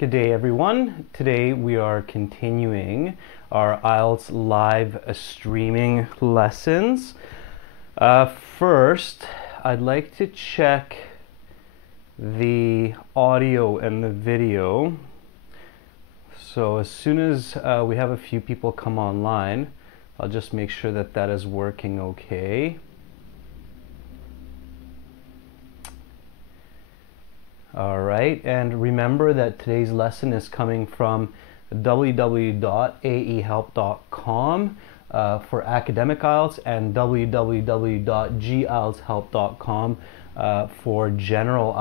Good day, everyone. Today we are continuing our IELTS live streaming lessons. First, I'd like to check the audio and the video. So as soon as we have a few people come online, I'll just make sure that that is working okay. All right, and remember that today's lesson is coming from www.aehelp.com for academic IELTS and www.gieltshelp.com for general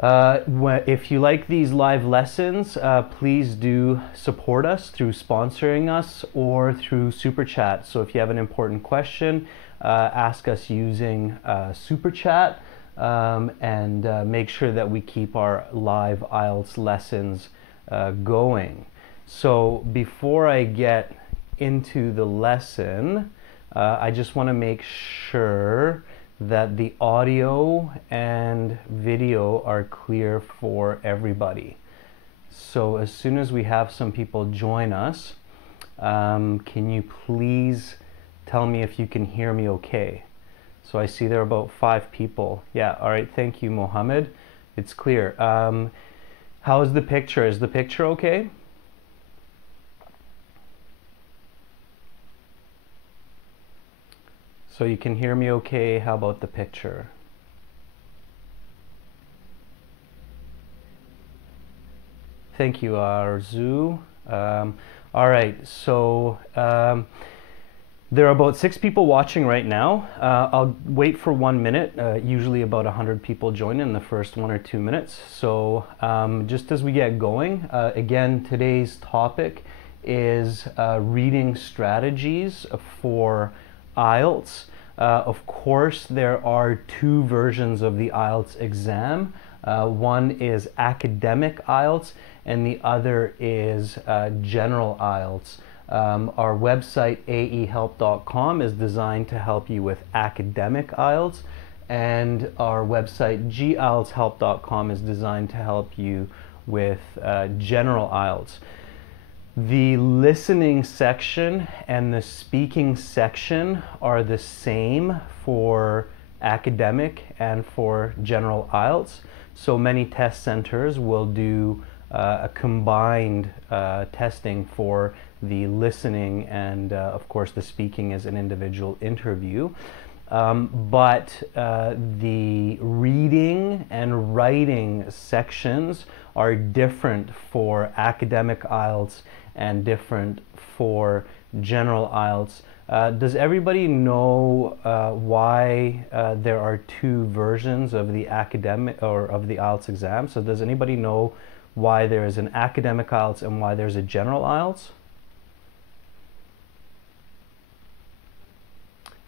IELTS. If you like these live lessons, please do support us through sponsoring us or through Super Chat. So if you have an important question, ask us using Super Chat. And make sure that we keep our live IELTS lessons going. So before I get into the lesson, I just want to make sure that the audio and video are clear for everybody. So as soon as we have some people join us, can you please tell me if you can hear me okay? So I see there are about 5 people. Yeah, all right, thank you, Mohammed. It's clear. How is the picture? Is the picture okay? So you can hear me okay. How about the picture? Thank you, Arzu. All right, so there are about 6 people watching right now. I'll wait for 1 minute. Usually about 100 people join in the first 1 or 2 minutes. So just as we get going, again, today's topic is reading strategies for IELTS. Of course, there are 2 versions of the IELTS exam. One is academic IELTS and the other is general IELTS. Our website aehelp.com is designed to help you with academic IELTS, and our website gieltshelp.com is designed to help you with general IELTS. The listening section and the speaking section are the same for academic and for general IELTS. So many test centers will do a combined testing for the listening, and of course the speaking is an individual interview. But the reading and writing sections are different for academic IELTS and different for general IELTS. Does everybody know why there are 2 versions of the academic or of the IELTS exam? So does anybody know why there is an academic IELTS and why there's a general IELTS?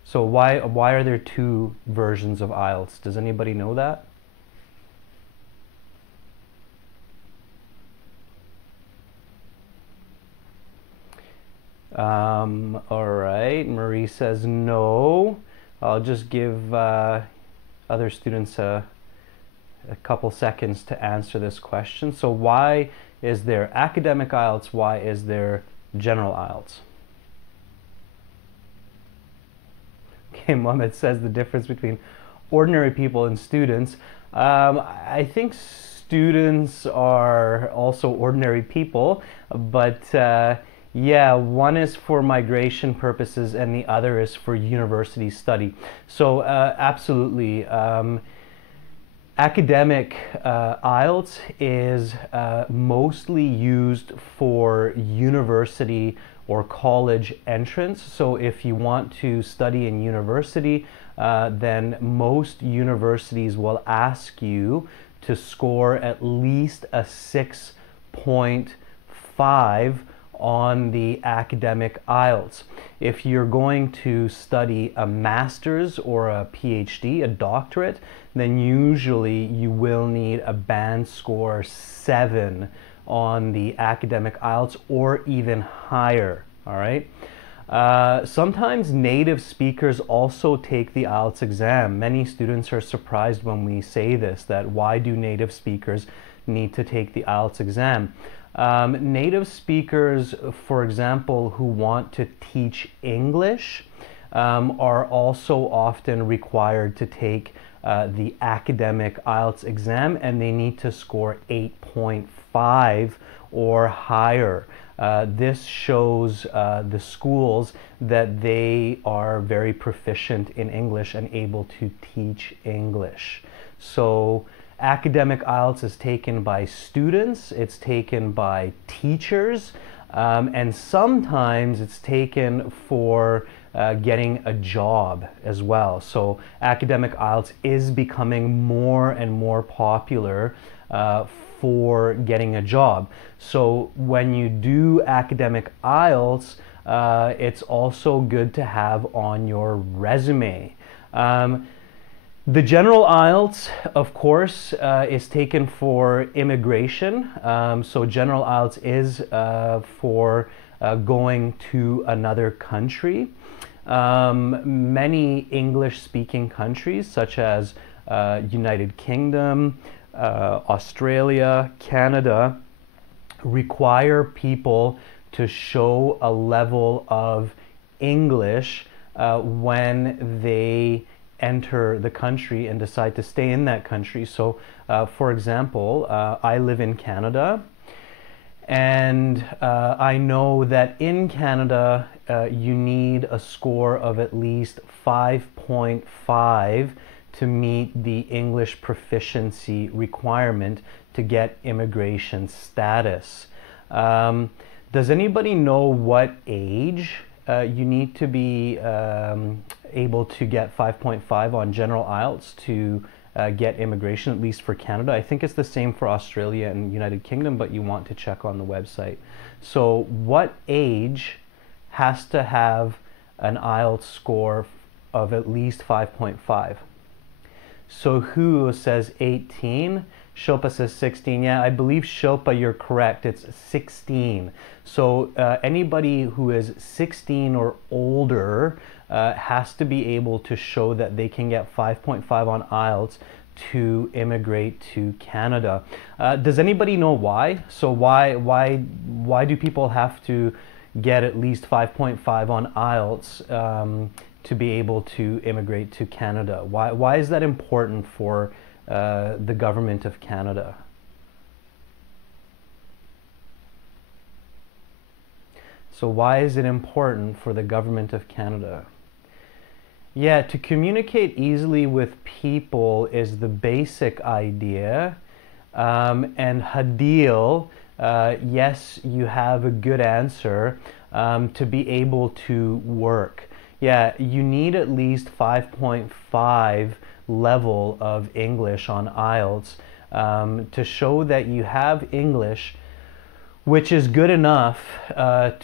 So why are there 2 versions of IELTS? Does anybody know that? All right, Marie says no. I'll just give other students a couple seconds to answer this question. So why is there academic IELTS? Why is there general IELTS? Okay, Mohammed says the difference between ordinary people and students. I think students are also ordinary people, but yeah, one is for migration purposes and the other is for university study. So absolutely. Academic IELTS is mostly used for university or college entrance. So if you want to study in university, then most universities will ask you to score at least a 6.5 on the academic IELTS. If you're going to study a master's or a PhD, a doctorate, then usually you will need a band score 7 on the academic IELTS or even higher, all right? Sometimes native speakers also take the IELTS exam. Many students are surprised when we say this, that why do native speakers need to take the IELTS exam. Native speakers, for example, who want to teach English are also often required to take the academic IELTS exam, and they need to score 8.5 or higher. This shows the schools that they are very proficient in English and able to teach English. So academic IELTS is taken by students, it's taken by teachers, and sometimes it's taken for getting a job as well. So academic IELTS is becoming more and more popular for getting a job. So when you do academic IELTS, it's also good to have on your resume. The general IELTS, of course, is taken for immigration. So general IELTS is for going to another country. Many English-speaking countries, such as United Kingdom, Australia, Canada, require people to show a level of English when they enter the country and decide to stay in that country. So for example, I live in Canada, and I know that in Canada you need a score of at least 5.5 to meet the English proficiency requirement to get immigration status. Does anybody know what age you need to be able to get 5.5 on general IELTS to get immigration, at least for Canada? I think it's the same for Australia and United Kingdom, but you want to check on the website. So what age has to have an IELTS score of at least 5.5? So who says 18? Shilpa says 16. Yeah, I believe Shilpa, you're correct. It's 16. So anybody who is 16 or older has to be able to show that they can get 5.5 on IELTS to immigrate to Canada. Does anybody know why? So why do people have to get at least 5.5 on IELTS to be able to immigrate to Canada? Why is that important for the government of Canada? So why is it important for the government of Canada? Yeah, to communicate easily with people is the basic idea. And Hadil, yes, you have a good answer, to be able to work. Yeah, you need at least 5.5 level of English on IELTS to show that you have English, which is good enough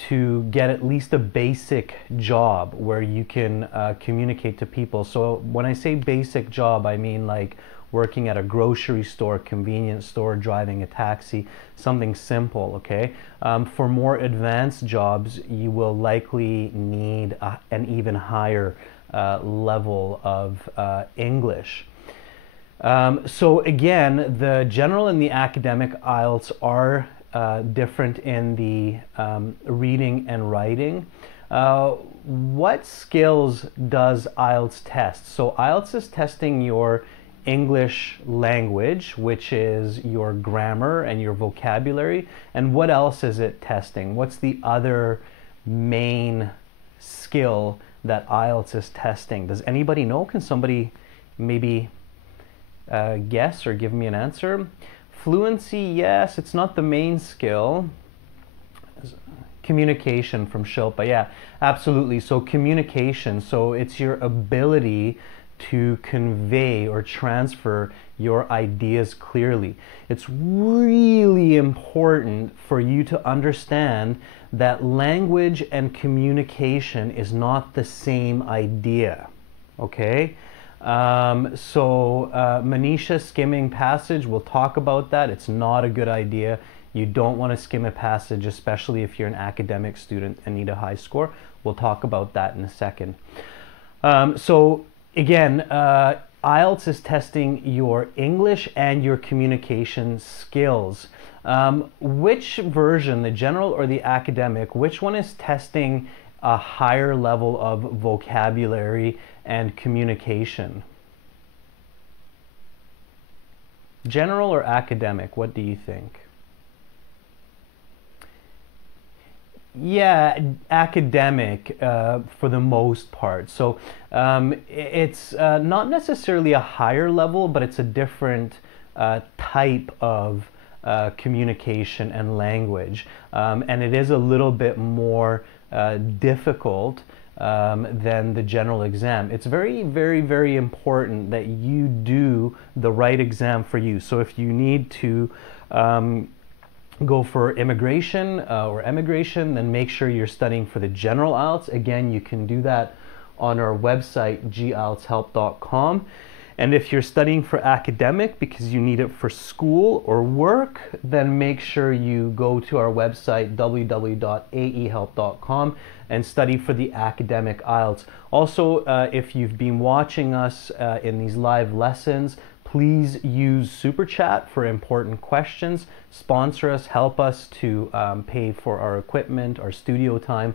to get at least a basic job where you can communicate to people. So when I say basic job, I mean like working at a grocery store, convenience store, driving a taxi, something simple, okay? For more advanced jobs, you will likely need an even higher level of English. So again, the general and the academic IELTS are different in the reading and writing. What skills does IELTS test? So IELTS is testing your English language, which is your grammar and your vocabulary. And what else is it testing? What's the other main skill that IELTS is testing? Does anybody know? Can somebody maybe guess or give me an answer? Fluency, yes, it's not the main skill. Communication from Shilpa, yeah, absolutely. So communication, so it's your ability to convey or transfer your ideas clearly. It's really important for you to understand that language and communication is not the same idea, okay? Manisha, skimming passage, we'll talk about that. It's not a good idea. You don't want to skim a passage, especially if you're an academic student and need a high score. We'll talk about that in a second. Again, IELTS is testing your English and your communication skills. Which version, the general or the academic, which one is testing a higher level of vocabulary and communication? General or academic, what do you think? Yeah, academic for the most part. So it's not necessarily a higher level, but it's a different type of communication and language. And it is a little bit more difficult than the general exam. It's very, very, very important that you do the right exam for you. So if you need to go for immigration or emigration, then make sure you're studying for the general IELTS. Again, you can do that on our website, gieltshelp.com. And if you're studying for academic because you need it for school or work, then make sure you go to our website, www.aehelp.com, and study for the academic IELTS. Also, if you've been watching us in these live lessons, please use Super Chat for important questions. Sponsor us, help us to pay for our equipment, our studio time,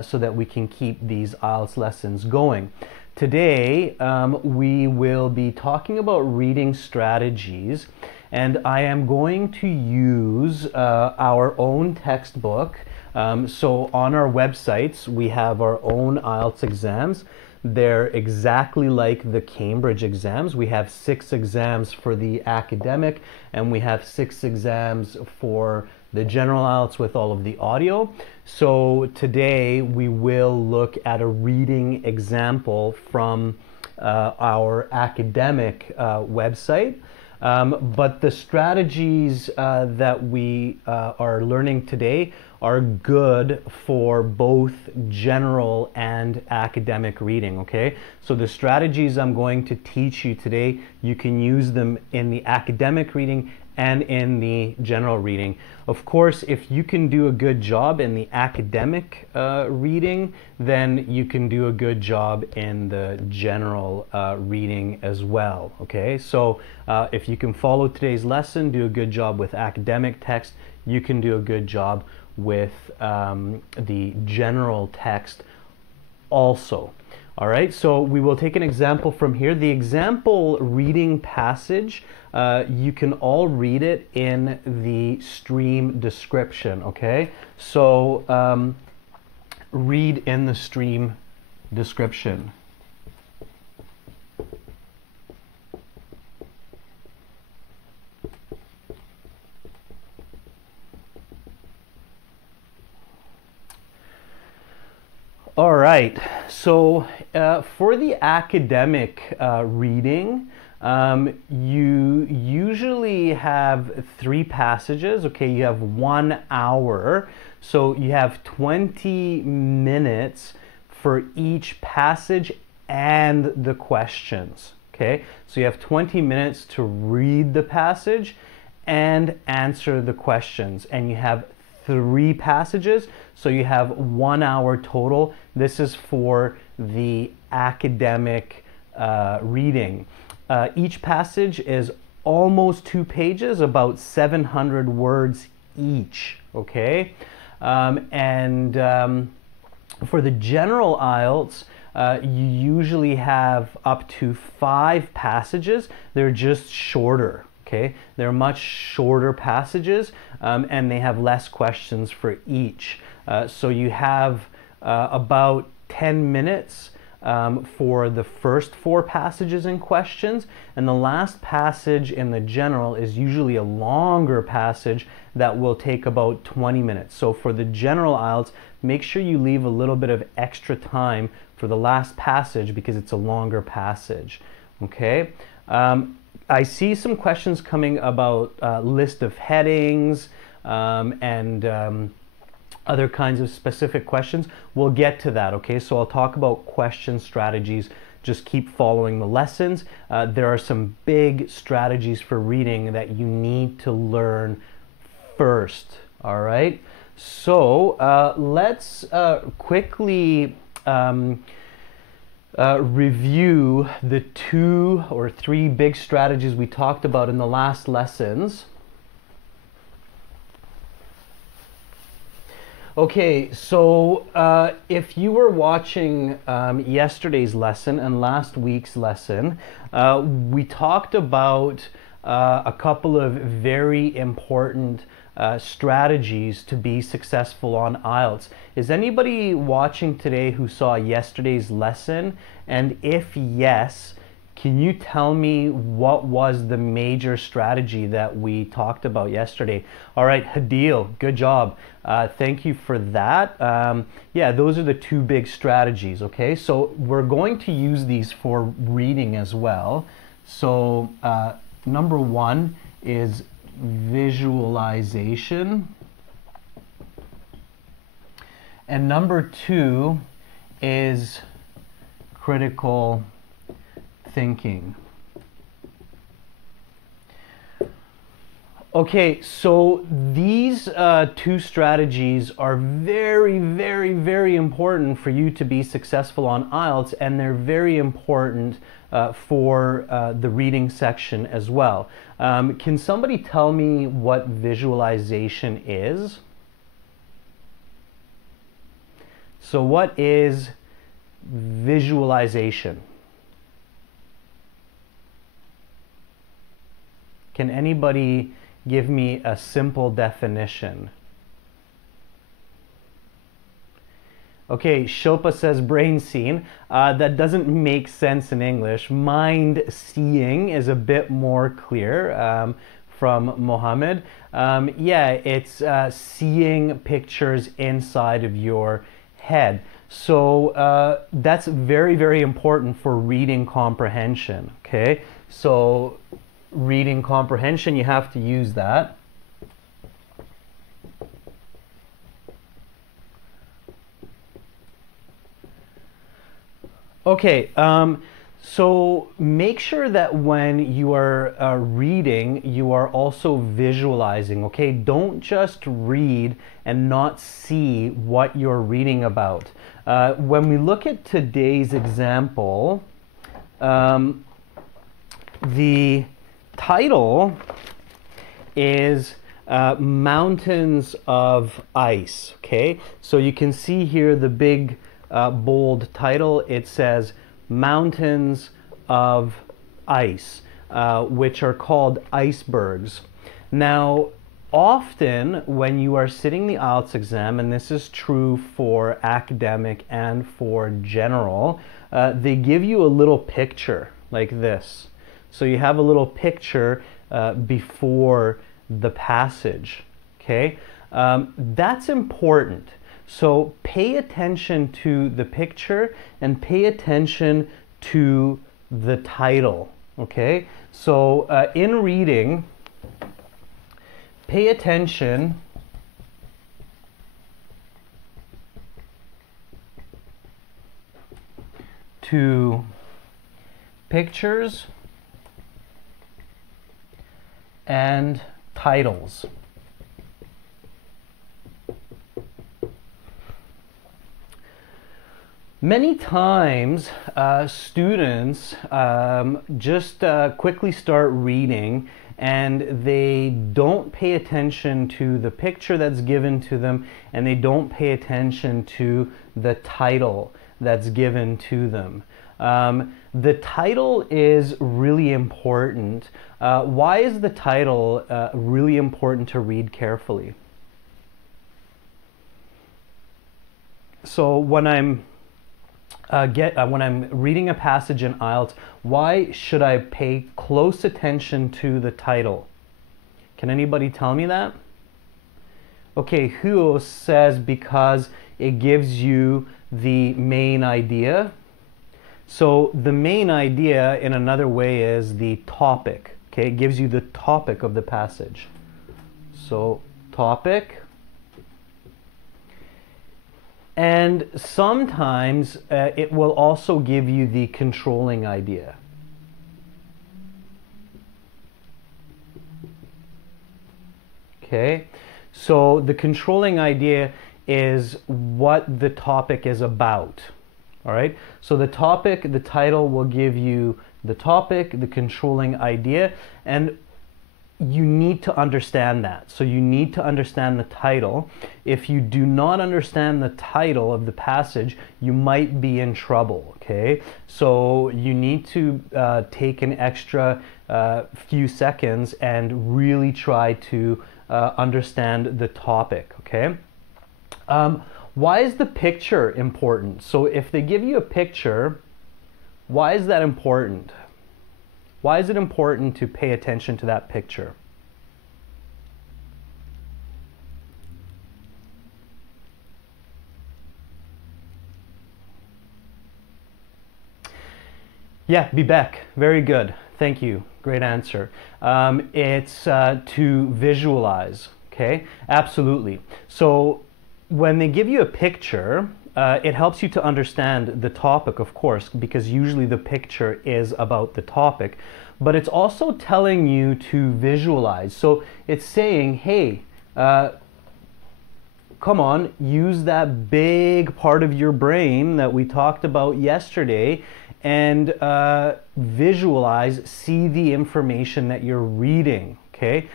so that we can keep these IELTS lessons going. Today, we will be talking about reading strategies, and I am going to use our own textbook. So on our websites, we have our own IELTS exams. They're exactly like the Cambridge exams. We have 6 exams for the academic, and we have 6 exams for the general IELTS with all of the audio. So today we will look at a reading example from our academic website. But the strategies that we are learning today are good for both general and academic reading, okay? So the strategies I'm going to teach you today, you can use them in the academic reading and in the general reading. Of course, if you can do a good job in the academic reading, then you can do a good job in the general reading as well, okay? So if you can follow today's lesson, do a good job with academic text, you can do a good job with the general text also. All right, so we will take an example from here. The example reading passage, you can all read it in the stream description, okay? So read in the stream description. All right, so for the academic reading, you usually have 3 passages, okay? You have 1 hour, so you have 20 minutes for each passage and the questions, okay? So you have 20 minutes to read the passage and answer the questions, and you have 3 passages, so you have 1 hour total. This is for the academic reading. Each passage is almost 2 pages, about 700 words each, okay? For the general IELTS, you usually have up to 5 passages. They're just shorter. Okay, they're much shorter passages, and they have less questions for each. So you have about 10 minutes for the first 4 passages and questions, and the last passage in the general is usually a longer passage that will take about 20 minutes. So for the general IELTS, make sure you leave a little bit of extra time for the last passage because it's a longer passage. Okay. I see some questions coming about list of headings and other kinds of specific questions. We'll get to that, okay? So I'll talk about question strategies. Just keep following the lessons. There are some big strategies for reading that you need to learn first, all right? So let's quickly review the 2 or 3 big strategies we talked about in the last lessons. Okay, so if you were watching yesterday's lesson and last week's lesson, we talked about a couple of very important strategies to be successful on IELTS. Is anybody watching today who saw yesterday's lesson? And if yes, can you tell me what was the major strategy that we talked about yesterday? All right, Hadil, good job. Thank you for that. Yeah, those are the 2 big strategies, okay? So we're going to use these for reading as well. So number 1 is visualization. And number 2 is critical thinking. Okay, so these 2 strategies are very, very, very important for you to be successful on IELTS, and they're very important for the reading section as well. Can somebody tell me what visualization is? So what is visualization? Can anybody give me a simple definition? Okay, Shilpa says brain seeing. That doesn't make sense in English. Mind seeing is a bit more clear from Mohammed. Yeah, it's seeing pictures inside of your head. So that's very, very important for reading comprehension. Okay, so reading comprehension, you have to use that. Okay, so make sure that when you are reading, you are also visualizing, okay? Don't just read and not see what you're reading about. When we look at today's example, the title is Mountains of Ice, okay? So you can see here the big bold title. It says Mountains of Ice, which are called icebergs. Now, often when you are sitting the IELTS exam, and this is true for academic and for general, they give you a little picture like this. So you have a little picture before the passage, okay? That's important. So pay attention to the picture and pay attention to the title, okay? So in reading, pay attention to pictures and titles. Many times students just quickly start reading and they don't pay attention to the picture that's given to them, and they don't pay attention to the title that's given to them. The title is really important. Why is the title really important to read carefully? So when I'm reading a passage in IELTS, why should I pay close attention to the title? Can anybody tell me that? Okay, Huo says because it gives you the main idea. So the main idea in another way is the topic. Okay, it gives you the topic of the passage. So topic. And sometimes it will also give you the controlling idea. Okay, so the controlling idea is what the topic is about. All right, so the topic, the title will give you the topic, the controlling idea, and you need to understand that. So you need to understand the title. If you do not understand the title of the passage, you might be in trouble, okay? So you need to take an extra few seconds and really try to understand the topic, okay? Why is the picture important? So if they give you a picture, why is that important? Why is it important to pay attention to that picture? Yeah, Bibek, very good. Thank you. Great answer. It's to visualize, okay? Absolutely. So when they give you a picture, it helps you to understand the topic, of course, because usually the picture is about the topic, but it's also telling you to visualize. So it's saying, hey, come on, use that big part of your brain that we talked about yesterday and visualize, see the information that you're reading, okay?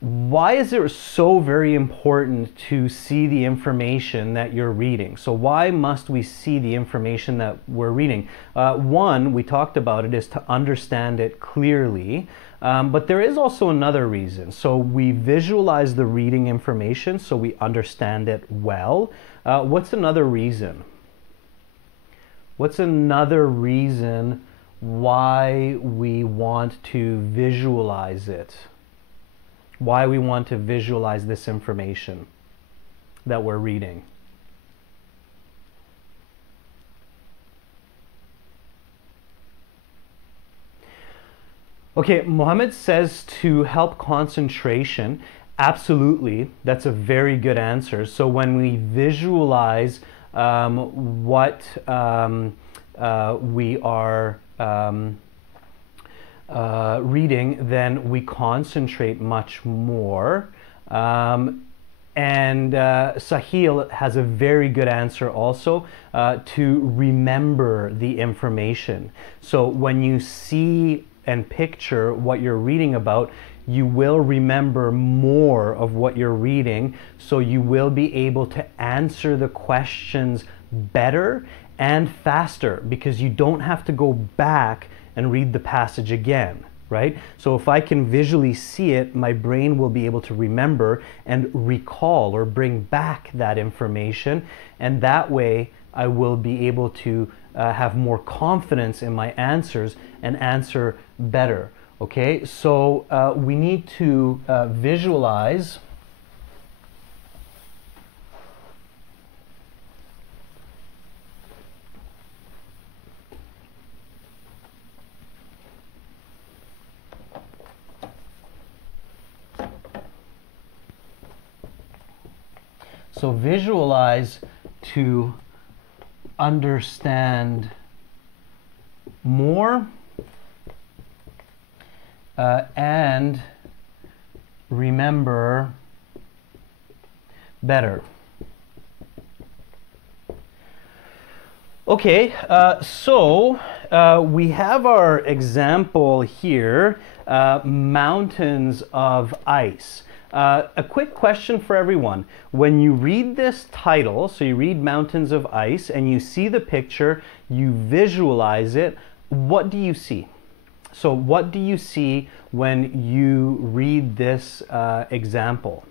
Why is it so very important to see the information that you're reading? So why must we see the information that we're reading? One, we talked about it, is to understand it clearly, but there is also another reason. So we visualize the reading information so we understand it well. What's another reason? What's another reason why we want to visualize it? Why we want to visualize this information that we're reading? Okay, Mohammed says to help concentration. Absolutely, that's a very good answer. So when we visualize what we are reading, then we concentrate much more. And Sahil has a very good answer also, to remember the information. So when you see and picture what you're reading about, you will remember more of what you're reading, so you will be able to answer the questions better and faster because you don't have to go back and read the passage again, right? So if I can visually see it, my brain will be able to remember and recall or bring back that information, and that way I will be able to have more confidence in my answers and answer better. Okay, so we need to visualize. So visualize to understand more and remember better. Okay, so we have our example here, mountains of ice. A quick question for everyone. When you read this title, so you read Mountains of Ice, and you see the picture, you visualize it, what do you see? So what do you see when you read this example?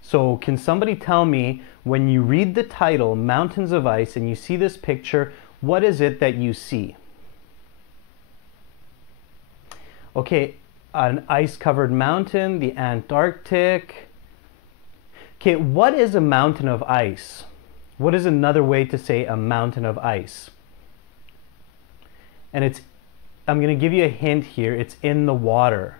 So can somebody tell me, when you read the title, Mountains of Ice, and you see this picture, what is it that you see? Okay, an ice-covered mountain, the Antarctic. Okay, what is a mountain of ice? What is another way to say a mountain of ice? And I'm going to give you a hint here, it's in the water.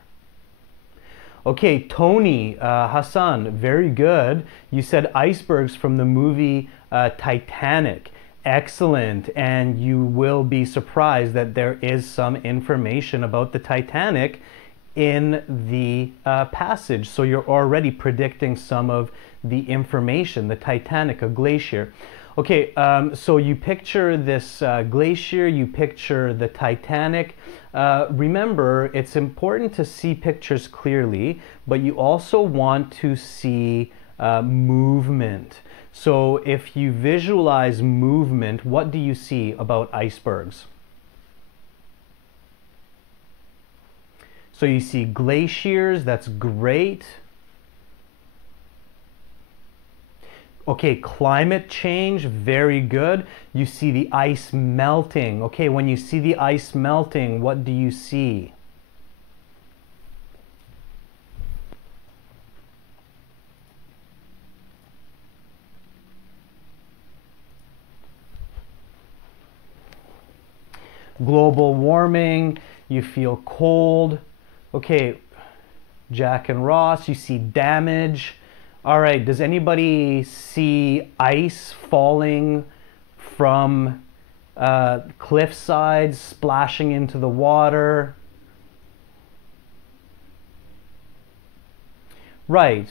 Okay, Tony, Hassan, very good. You said icebergs from the movie Titanic. Excellent, and you will be surprised that there is some information about the Titanic in the passage. So you're already predicting some of the information, the Titanic, a glacier. Okay, so you picture this glacier, you picture the Titanic. Remember, it's important to see pictures clearly, but you also want to see movement. So if you visualize movement, what do you see about icebergs? So you see glaciers, that's great. Okay, climate change, very good. You see the ice melting. Okay, when you see the ice melting, what do you see? Global warming, you feel cold. Okay, Jack and Ross, you see damage. All right, does anybody see ice falling from cliff sides, splashing into the water? Right.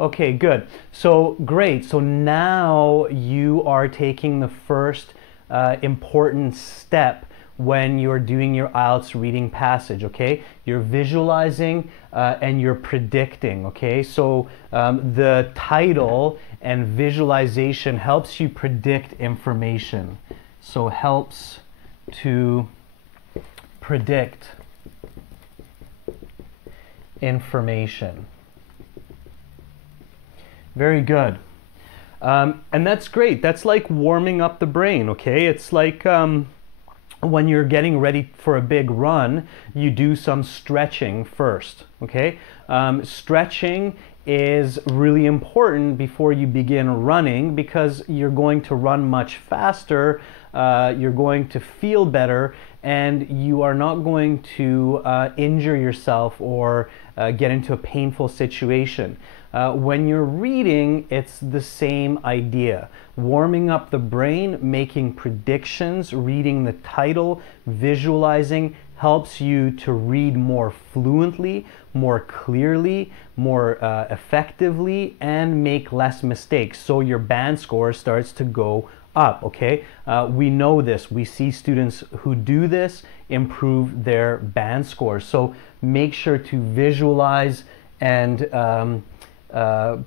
Okay, good. So great. So now you are taking the first important step when you're doing your IELTS reading passage, okay? You're visualizing and you're predicting, okay? So the title and visualization helps you predict information. So helps to predict information. Very good. And that's great. That's like warming up the brain, okay? It's like when you're getting ready for a big run, you do some stretching first, okay? Stretching is really important before you begin running because you're going to run much faster, you're going to feel better, and you are not going to injure yourself or get into a painful situation. When you're reading, it's the same idea. Warming up the brain, making predictions, reading the title, visualizing helps you to read more fluently, more clearly, more effectively, and make less mistakes. So your band score starts to go up, okay? We know this. We see students who do this improve their band score. So make sure to visualize and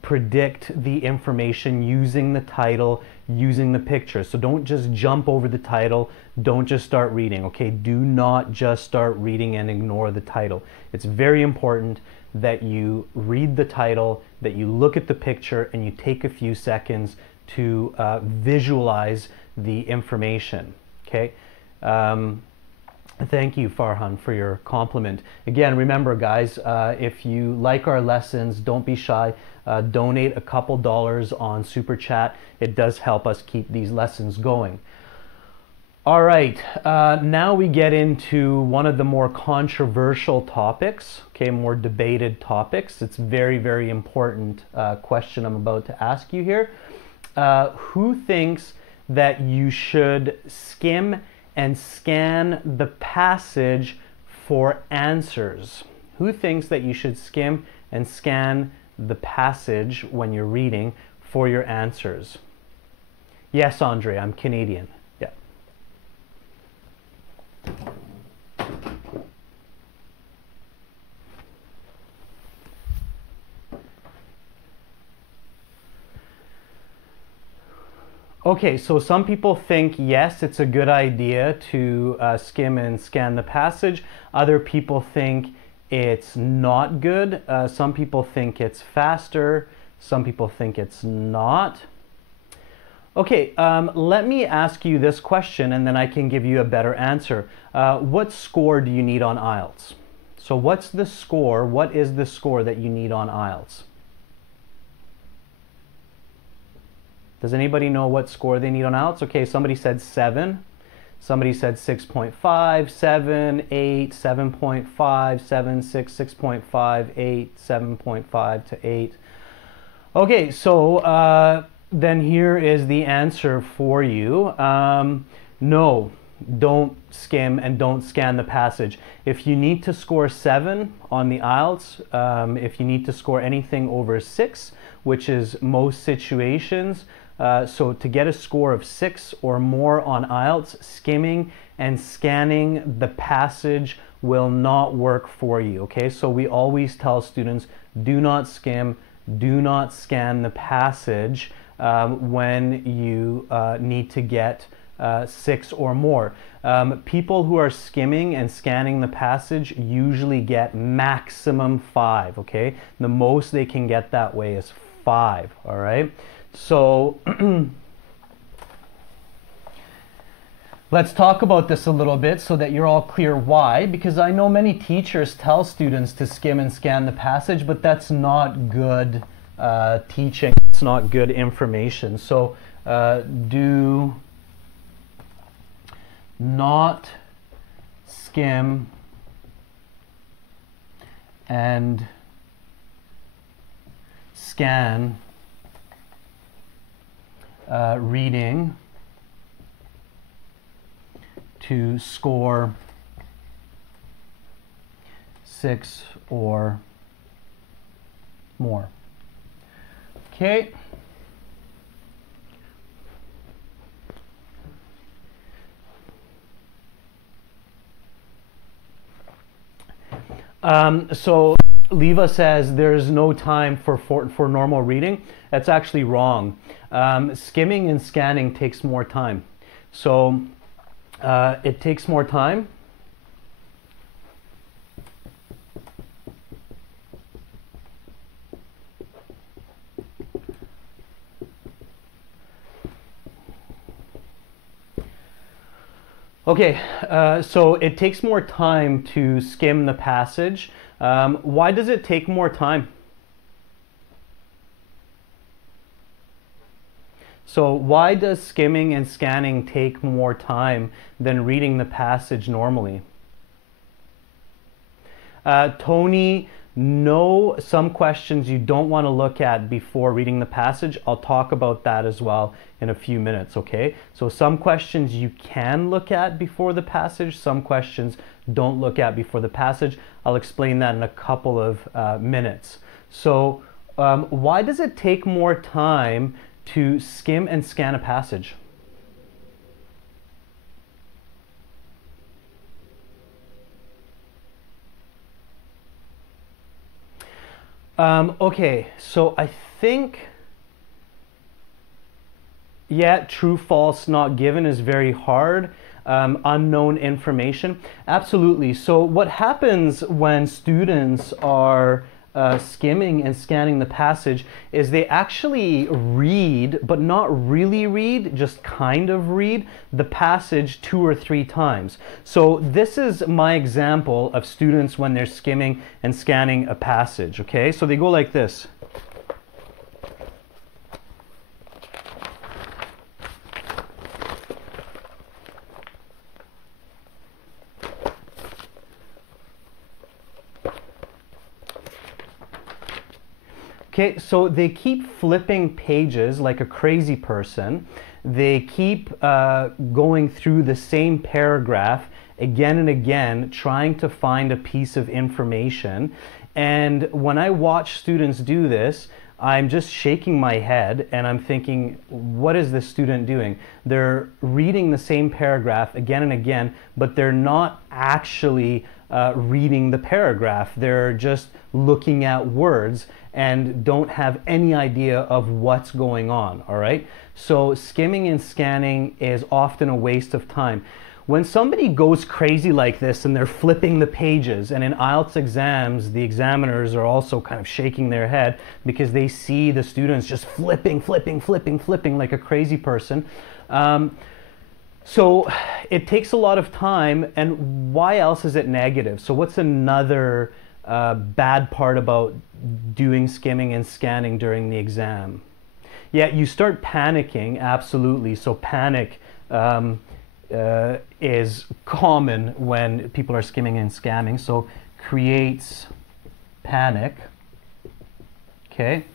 predict the information using the title, using the picture. So don't just jump over the title, don't just start reading, okay? Do not just start reading and ignore the title. It's very important that you read the title, that you look at the picture, and you take a few seconds to visualize the information, okay? Thank you, Farhan, for your compliment. Again, remember, guys, if you like our lessons, don't be shy. Donate a couple dollars on Super Chat. It does help us keep these lessons going. All right, now we get into one of the more controversial topics, okay, more debated topics. It's very, very important question I'm about to ask you here. Who thinks that you should skim and scan the passage for answers? Who thinks that you should skim and scan the passage when you're reading for your answers? Yes, Andre, I'm Canadian. Yeah. Okay, so some people think, yes, it's a good idea to skim and scan the passage. Other people think it's not good. Some people think it's faster. Some people think it's not. Okay, let me ask you this question and then I can give you a better answer. What score do you need on IELTS? So what's the score? What is the score that you need on IELTS? Does anybody know what score they need on IELTS? Okay, somebody said 7. Somebody said 6.5, 7, 8, 7.5, 7, 6, 6.5, 8, 7.5 to 8. Okay, so then here is the answer for you. No, don't skim and don't scan the passage. If you need to score 7 on the IELTS, if you need to score anything over 6, which is most situations, so to get a score of 6 or more on IELTS, skimming and scanning the passage will not work for you, okay? So we always tell students, do not skim, do not scan the passage when you need to get 6 or more. People who are skimming and scanning the passage usually get maximum 5, okay? The most they can get that way is 5, all right? So let's talk about this a little bit so that you're all clear why, because I know many teachers tell students to skim and scan the passage, but that's not good teaching. It's not good information. So do not skim and scan reading to score 6 or more. Okay. So Leva says there's no time for normal reading. That's actually wrong. Skimming and scanning takes more time. So it takes more time. Okay, so it takes more time to skim the passage. Why does it take more time? So why does skimming and scanning take more time than reading the passage normally? Tony, no, some questions you don't want to look at before reading the passage. I'll talk about that as well in a few minutes, okay? So some questions you can look at before the passage, some questions don't look at before the passage. I'll explain that in a couple of minutes. So why does it take more time to skim and scan a passage? Okay, so I think, yeah, true, false, not given is very hard. Unknown information, absolutely. So what happens when students are skimming and scanning the passage is they actually read, but not really read, just kind of read the passage 2 or 3 times. So this is my example of students when they're skimming and scanning a passage, okay? So they go like this. Okay, so they keep flipping pages like a crazy person. They keep going through the same paragraph again and again, trying to find a piece of information. And when I watch students do this, I'm just shaking my head and I'm thinking, what is this student doing? They're reading the same paragraph again and again, but they're not actually reading the paragraph. They're just looking at words and don't have any idea of what's going on, all right? So skimming and scanning is often a waste of time. When somebody goes crazy like this and they're flipping the pages, and in IELTS exams, the examiners are also kind of shaking their head because they see the students just flipping like a crazy person. So it takes a lot of time, and why else is it negative? So what's another bad part about doing skimming and scanning during the exam? Yeah, you start panicking, absolutely. So panic is common when people are skimming and scanning. So creates panic. Okay,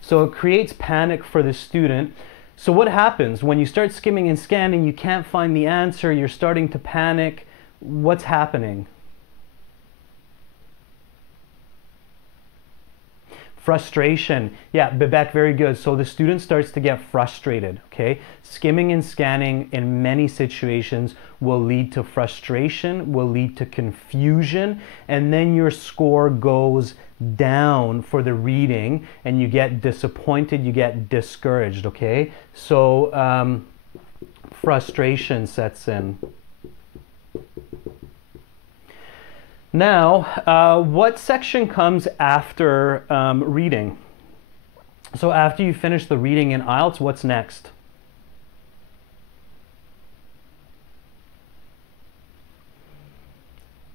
so it creates panic for the student. So what happens when you start skimming and scanning, you can't find the answer, you're starting to panic? What's happening? Frustration. Yeah, Bebek, very good. So the student starts to get frustrated, okay? Skimming and scanning in many situations will lead to frustration, will lead to confusion, and then your score goes down for the reading and you get disappointed, you get discouraged, okay? So frustration sets in. Now, what section comes after reading? So after you finish the reading in IELTS, what's next?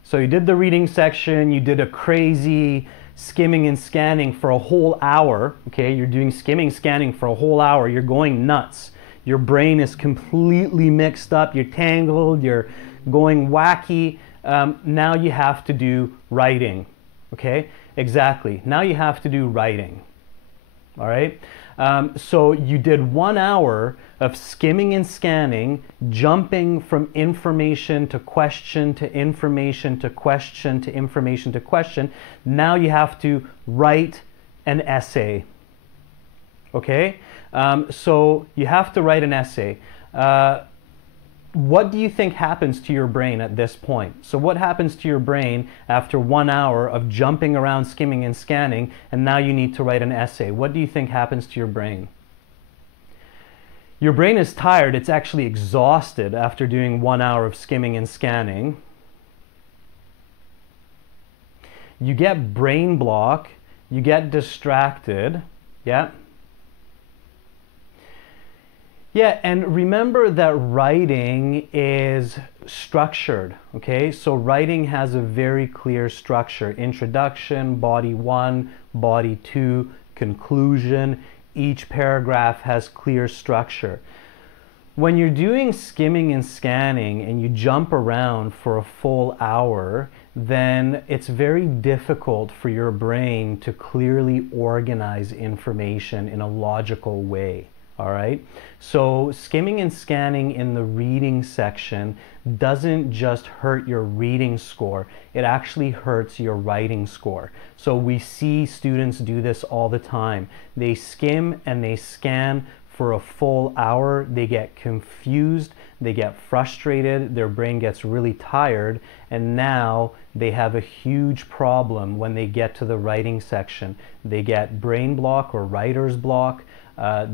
So you did the reading section, you did a crazy skimming and scanning for a whole hour, okay? You're doing skimming, scanning for a whole hour, you're going nuts. Your brain is completely mixed up, you're tangled, you're going wacky. Now you have to do writing, okay? Exactly. Now you have to do writing, all right? So you did 1 hour of skimming and scanning, jumping from information to question to information to question to information to question. Now you have to write an essay, okay? So you have to write an essay. What do you think happens to your brain at this point? So what happens to your brain after 1 hour of jumping around, skimming and scanning, and now you need to write an essay? What do you think happens to your brain? Your brain is tired. It's actually exhausted after doing 1 hour of skimming and scanning. You get brain block. You get distracted. Yeah. Yeah, and remember that writing is structured, okay? So writing has a very clear structure. Introduction, body 1, body 2, conclusion. Each paragraph has clear structure. When you're doing skimming and scanning and you jump around for a full hour, then it's very difficult for your brain to clearly organize information in a logical way. All right, so skimming and scanning in the reading section doesn't just hurt your reading score, it actually hurts your writing score. So we see students do this all the time. They skim and they scan for a full hour, they get confused, they get frustrated, their brain gets really tired, and now they have a huge problem when they get to the writing section. They get brain block or writer's block.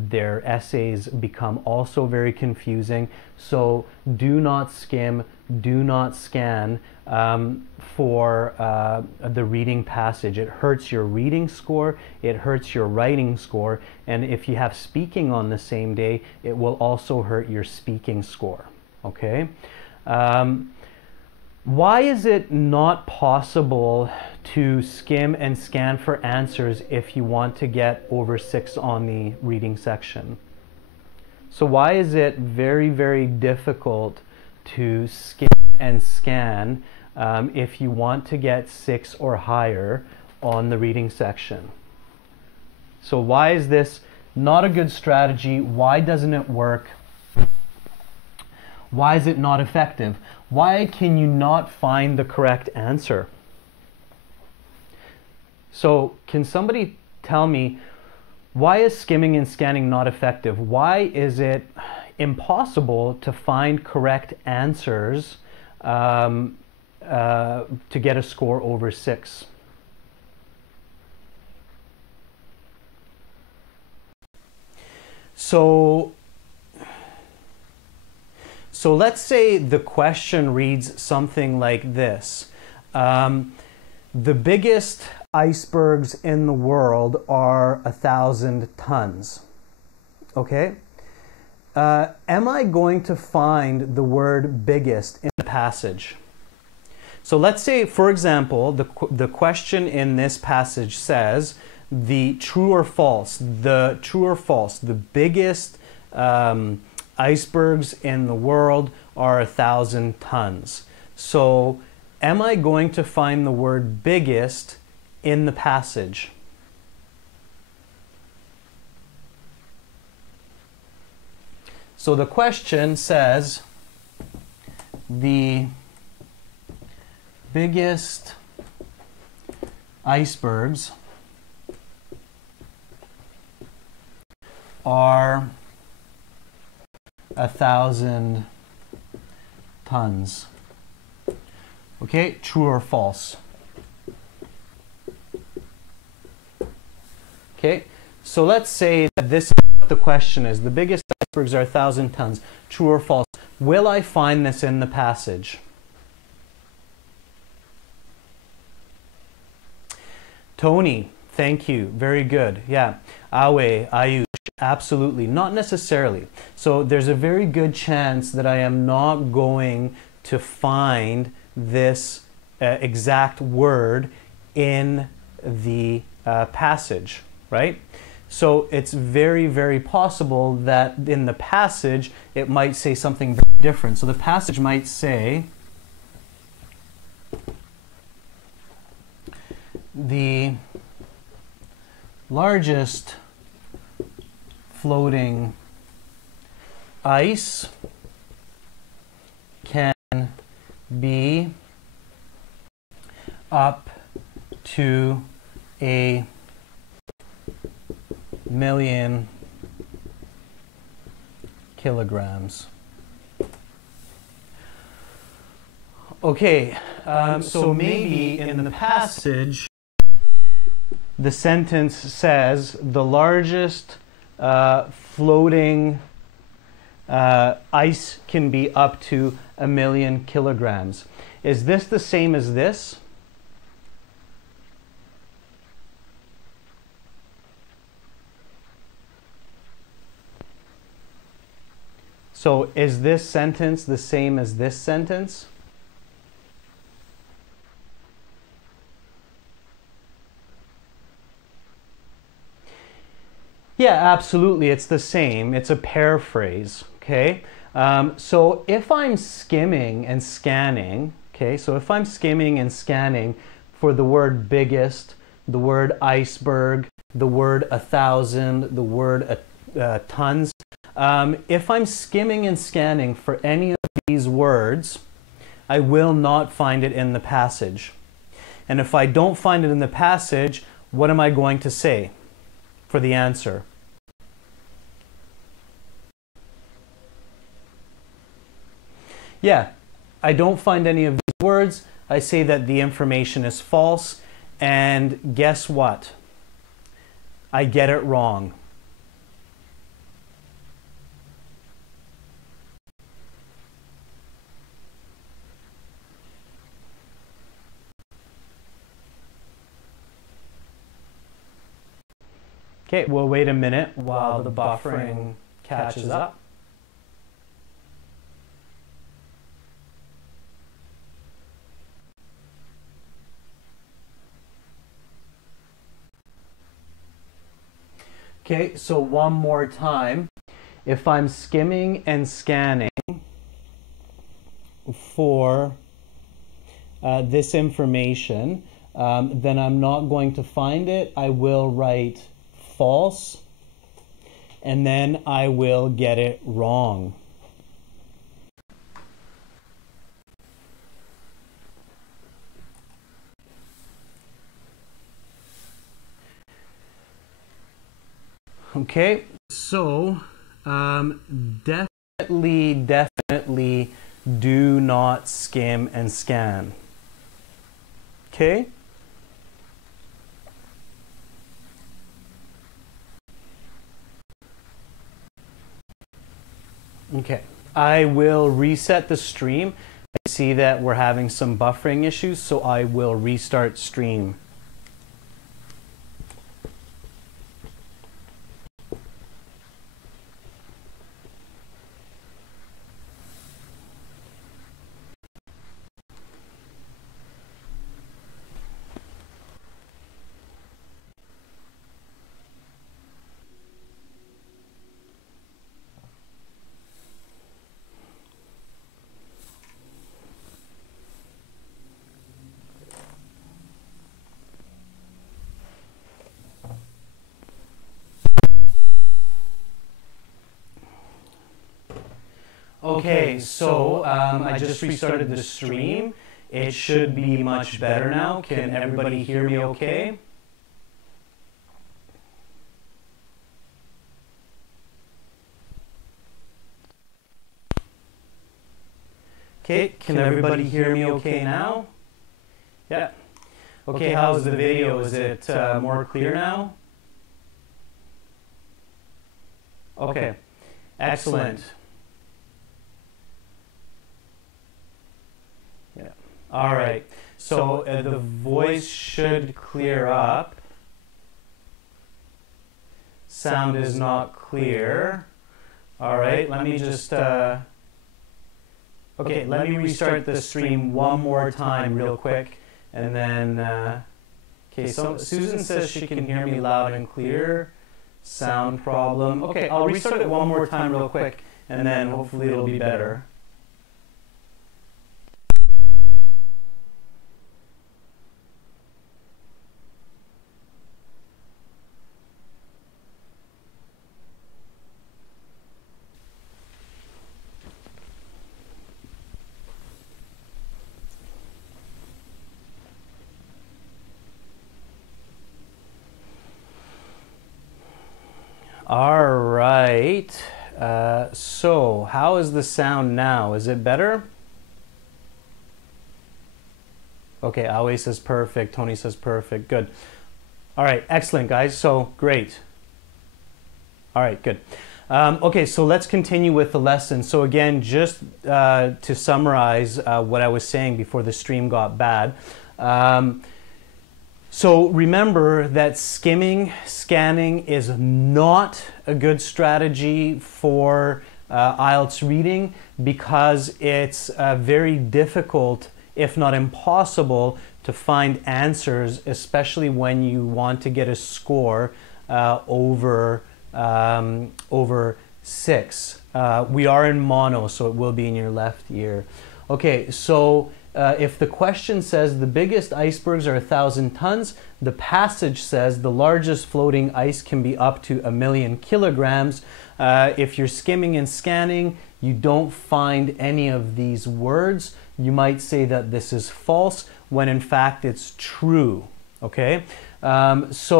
Their essays become also very confusing. So do not skim, do not scan for the reading passage. It hurts your reading score, it hurts your writing score, and if you have speaking on the same day, it will also hurt your speaking score, okay? Why is it not possible to skim and scan for answers if you want to get over 6 on the reading section? So why is it very, very difficult to skim and scan if you want to get 6 or higher on the reading section? So why is this not a good strategy? Why doesn't it work? Why is it not effective? Why can you not find the correct answer? So can somebody tell me, why is skimming and scanning not effective? Why is it impossible to find correct answers to get a score over 6? So let's say the question reads something like this. The biggest icebergs in the world are 1,000 tons. Okay? Am I going to find the word biggest in the passage? So let's say, for example, the question in this passage says the true or false, the biggest icebergs in the world are 1,000 tons. So am I going to find the word biggest in the passage? So the question says the biggest icebergs are 1,000 tons. Okay, true or false? Okay, so let's say that this is what the question is. The biggest icebergs are 1,000 tons. True or false? Will I find this in the passage? Tony, thank you. Very good. Yeah. Awe, Ayush, absolutely. Not necessarily. So there's a very good chance that I am not going to find this exact word in the passage, right? So it's very, very possible that in the passage it might say something very different. So the passage might say the largest floating ice can be up to 1,000,000 kilograms. Okay, so maybe in the passage the sentence says the largest floating ice can be up to 1,000,000 kilograms. Is this the same as this? So is this sentence the same as this sentence? Yeah, absolutely. It's the same. It's a paraphrase. Okay. So if I'm skimming and scanning, okay, so if I'm skimming and scanning for the word biggest, the word iceberg, the word 1,000, the word tons, if I'm skimming and scanning for any of these words, I will not find it in the passage. And if I don't find it in the passage, what am I going to say for the answer? Yeah, I don't find any of these words. I say that the information is false, and guess what? I get it wrong. Okay, we'll wait a minute while the buffering catches up. Okay, so one more time. If I'm skimming and scanning for this information, then I'm not going to find it. I will write false, and then I will get it wrong. Okay, so definitely do not skim and scan. Okay? Okay, I will reset the stream. I see that we're having some buffering issues, so I will restart stream. Okay, so I just restarted the stream. It should be much better now. Can everybody hear me okay? Okay, can everybody hear me okay now? Yeah. Okay, how's the video? Is it more clear now? Okay, excellent. Yeah. All right, so the voice should clear up. Sound is not clear. All right, let me just, okay, let me restart the stream one more time real quick. And then, okay, so Susan says she can hear me loud and clear. Sound problem. Okay, I'll restart it one more time real quick, and then hopefully it'll be better. All right, so how is the sound now? Is it better? Okay, Awe says perfect, Tony says perfect, good. All right, excellent guys, so great. All right, good. Okay, so let's continue with the lesson. So again, just to summarize what I was saying before the stream got bad. So remember that skimming, scanning is not a good strategy for IELTS reading because it's very difficult, if not impossible, to find answers, especially when you want to get a score over 6. We are in mono, so it will be in your left ear. Okay, so if the question says the biggest icebergs are 1,000 tons, the passage says the largest floating ice can be up to 1,000,000 kilograms. If you're skimming and scanning, you don't find any of these words. You might say that this is false when in fact it's true. Okay, as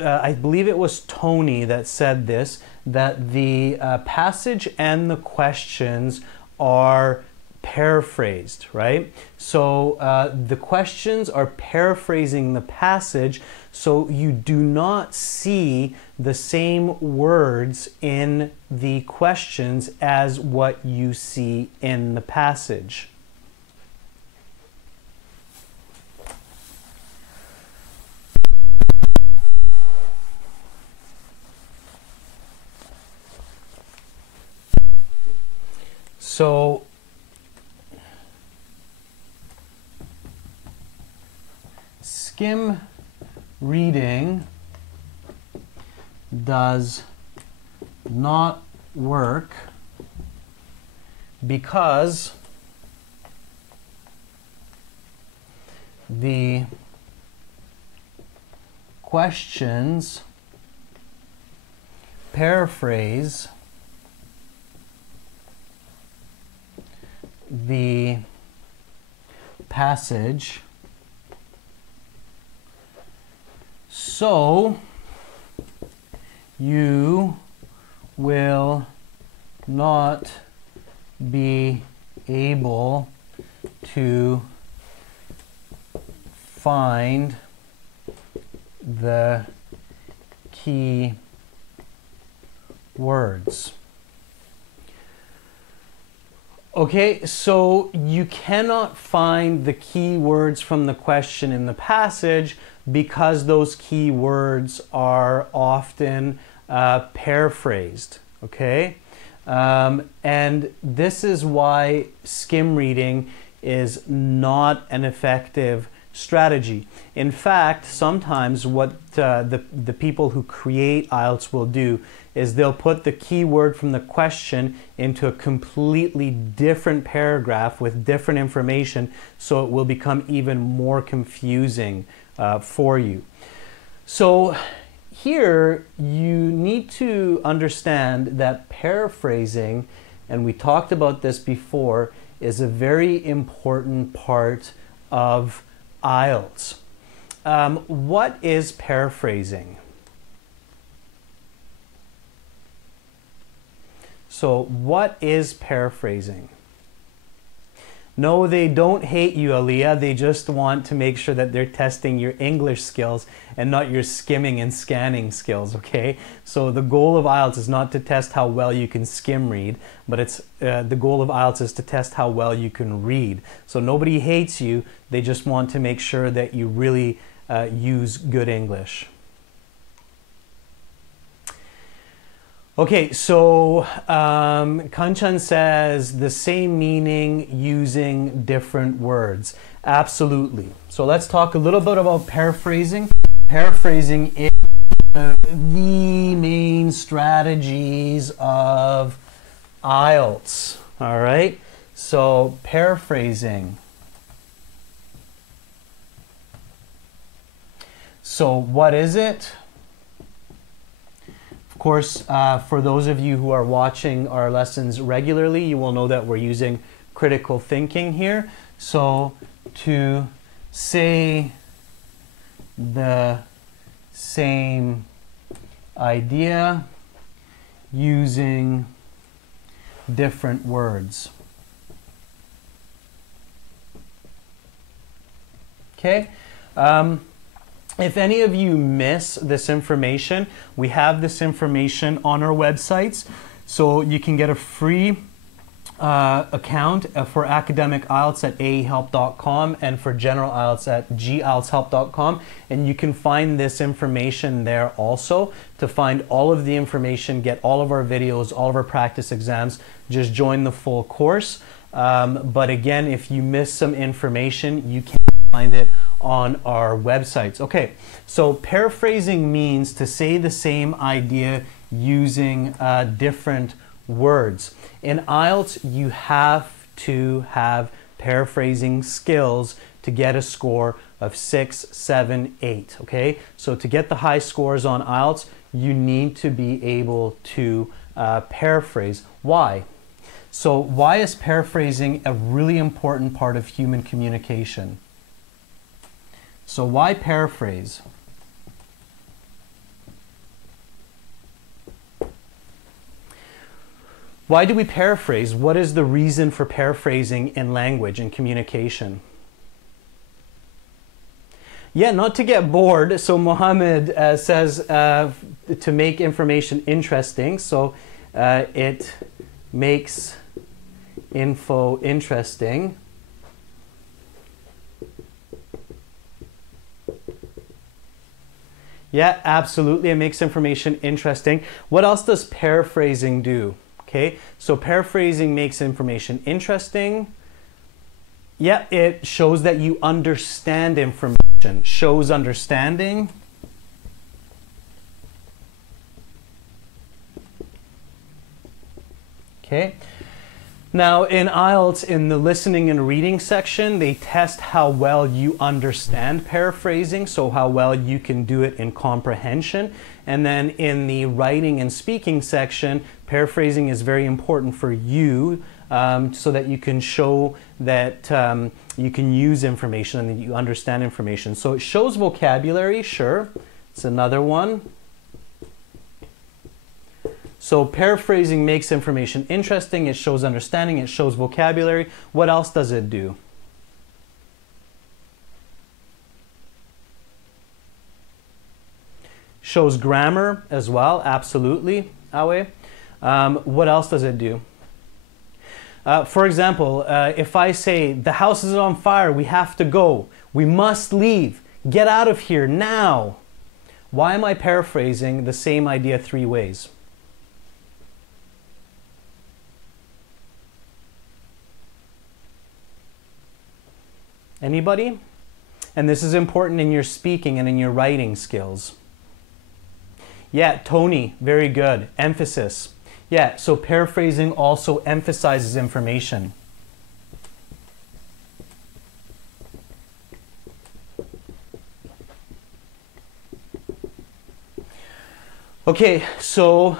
I believe it was Tony that said this, that the passage and the questions are paraphrased, right? So the questions are paraphrasing the passage, so you do not see the same words in the questions as what you see in the passage. So skim reading does not work because the questions paraphrase the passage, so you will not be able to find the key words. Okay, so you cannot find the key words from the question in the passage because those key words are often paraphrased, okay? And this is why skim reading is not an effective strategy. In fact, sometimes what the people who create IELTS will do is they'll put the key word from the question into a completely different paragraph with different information, so it will become even more confusing for you. So here you need to understand that paraphrasing, and we talked about this before, is a very important part of IELTS. What is paraphrasing? So what is paraphrasing? No, they don't hate you, Aliyah. They just want to make sure that they're testing your English skills and not your skimming and scanning skills, okay? So the goal of IELTS is not to test how well you can skim read, but it's the goal of IELTS is to test how well you can read. So nobody hates you. They just want to make sure that you really use good English. Okay, so Kanchan says the same meaning using different words. Absolutely. So let's talk a little bit about paraphrasing. Paraphrasing is the main strategies of IELTS. All right, so paraphrasing. So what is it? Of course, for those of you who are watching our lessons regularly, you will know that we're using critical thinking here. So to say the same idea using different words. Okay. If any of you miss this information, we have this information on our websites. So you can get a free account for academic IELTS at aehelp.com and for general IELTS at gieltshelp.com. And you can find this information there also. To find all of the information, get all of our videos, all of our practice exams, just join the full course. But again, if you miss some information, you can find it on our websites. Okay, so paraphrasing means to say the same idea using different words. In IELTS, you have to have paraphrasing skills to get a score of 6, 7, 8. Okay, so to get the high scores on IELTS, you need to be able to paraphrase. Why? So why is paraphrasing a really important part of human communication? So why paraphrase? Why do we paraphrase? What is the reason for paraphrasing in language and communication? Yeah, not to get bored. So Mohammed says to make information interesting. So it makes info interesting. Yeah, absolutely. It makes information interesting. What else does paraphrasing do? Okay, so paraphrasing makes information interesting. Yeah, it shows that you understand information. Shows understanding. Okay. Now in IELTS, in the listening and reading section, they test how well you understand paraphrasing, so how well you can do it in comprehension. And then in the writing and speaking section, paraphrasing is very important for you so that you can show that you can use information and that you understand information. So it shows vocabulary, sure. It's another one. So paraphrasing makes information interesting, it shows understanding, it shows vocabulary. What else does it do? Shows grammar as well, absolutely, Awe. What else does it do? For example, if I say, the house is on fire, we have to go, we must leave, get out of here now. Why am I paraphrasing the same idea 3 ways? Anybody? And this is important in your speaking and in your writing skills. Yeah, Tony, very good. Emphasis. Yeah, so paraphrasing also emphasizes information. Okay, so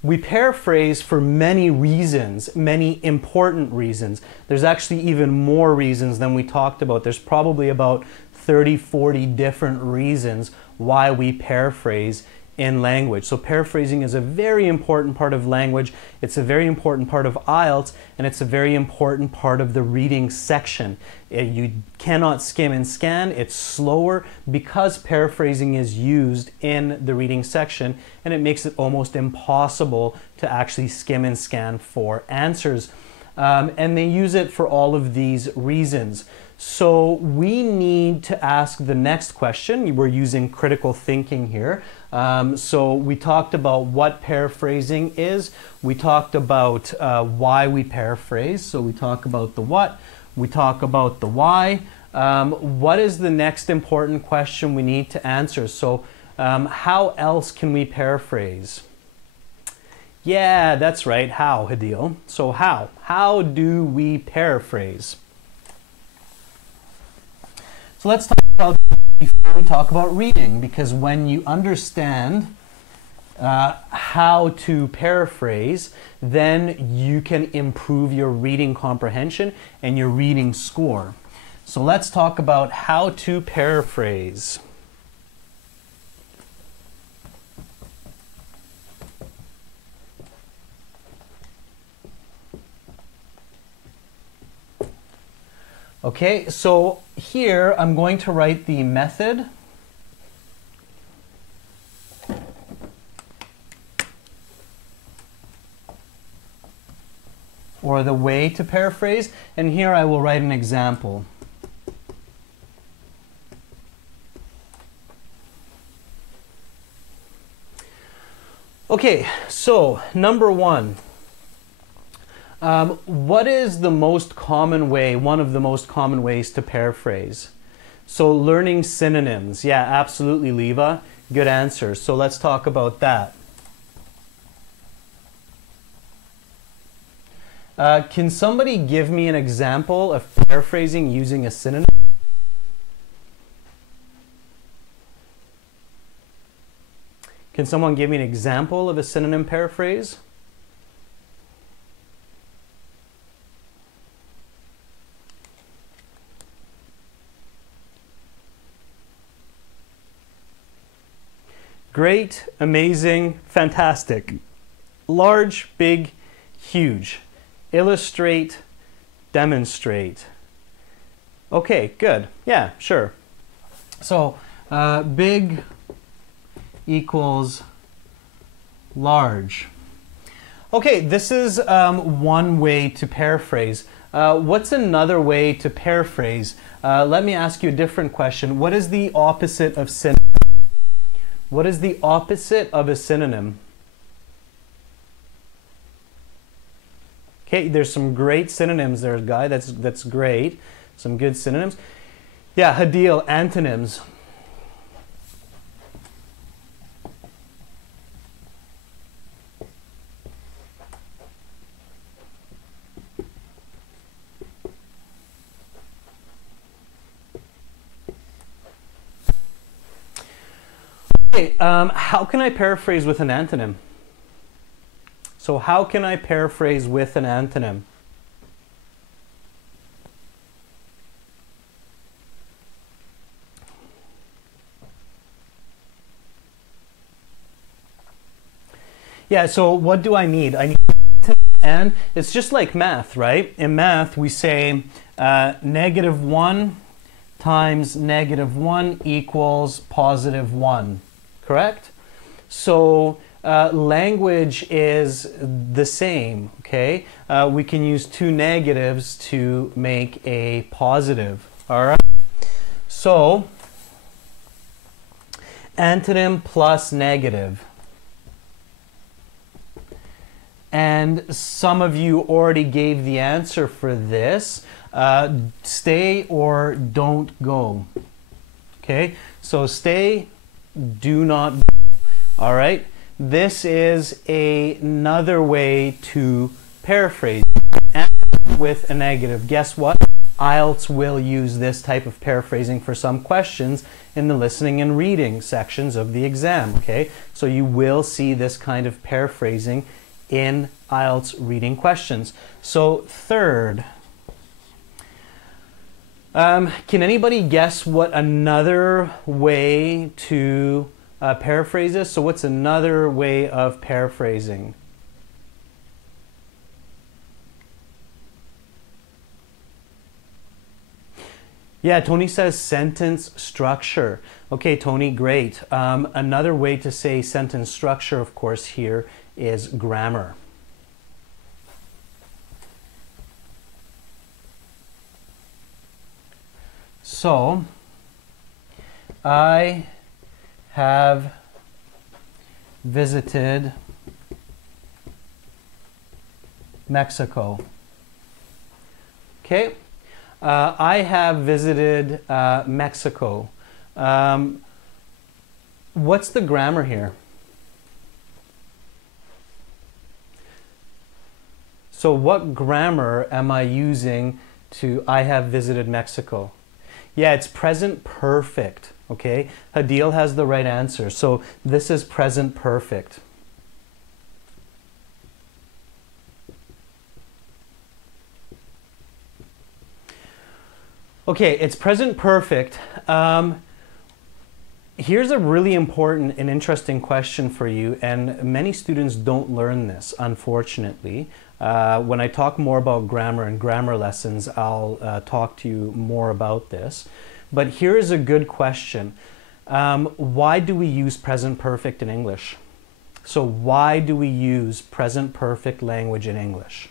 we paraphrase for many reasons, many important reasons. There's actually even more reasons than we talked about. There's probably about 30, 40 different reasons why we paraphrase in language. So paraphrasing is a very important part of language. It's a very important part of IELTS, and it's a very important part of the reading section. You cannot skim and scan. It's slower because paraphrasing is used in the reading section, and it makes it almost impossible to actually skim and scan for answers. And they use it for all of these reasons. So we need to ask the next question. We're using critical thinking here. So we talked about what paraphrasing is. We talked about why we paraphrase. So we talk about the what. We talk about the why. What is the next important question we need to answer? So how else can we paraphrase? Yeah, that's right. How, Hadil? So how? How do we paraphrase? So let's talk about before we talk about reading, because when you understand how to paraphrase, then you can improve your reading comprehension and your reading score. So let's talk about how to paraphrase. Okay, so here I'm going to write the method or the way to paraphrase, and here I will write an example. Okay, so number one. What is the most common way, one of the most common ways to paraphrase? So learning synonyms. Yeah, absolutely, Leva. Good answer. So let's talk about that. Can somebody give me an example of paraphrasing using a synonym? Can someone give me an example of a synonym paraphrase? Great, amazing, fantastic. Large, big, huge. Illustrate, demonstrate. Okay, good. Yeah, sure. So big equals large. Okay, this is one way to paraphrase. What's another way to paraphrase? Let me ask you a different question. What is the opposite of synonym? What is the opposite of a synonym? Okay, there's some great synonyms there, Guy. That's great. Some good synonyms. Yeah, Hadil, antonyms. Okay, how can I paraphrase with an antonym? So how can I paraphrase with an antonym? Yeah, so what do I need? I need and it's just like math, right? In math, we say -1 times -1 equals +1, correct? So language is the same, okay? We can use two negatives to make a positive, all right? So antonym plus negative. And some of you already gave the answer for this. Stay or don't go. Okay, so stay, do not go. All right, this is another way to paraphrase with a negative. Guess what? IELTS will use this type of paraphrasing for some questions in the listening and reading sections of the exam, okay? So you will see this kind of paraphrasing in IELTS reading questions. So third, can anybody guess what another way to paraphrase this? So what's another way of paraphrasing? Yeah, Tony says sentence structure. Okay, Tony, great. Another way to say sentence structure, of course, here is grammar. So, I have visited Mexico. Okay. I have visited Mexico. What's the grammar here? So what grammar am I using to I have visited Mexico? Yeah, it's present perfect, okay? Hadil has the right answer. So this is present perfect. Okay, it's present perfect. Here's a really important and interesting question for you, and many students don't learn this, unfortunately. When I talk more about grammar and grammar lessons, I'll talk to you more about this. But here is a good question. Why do we use present perfect in English? So why do we use present perfect language in English?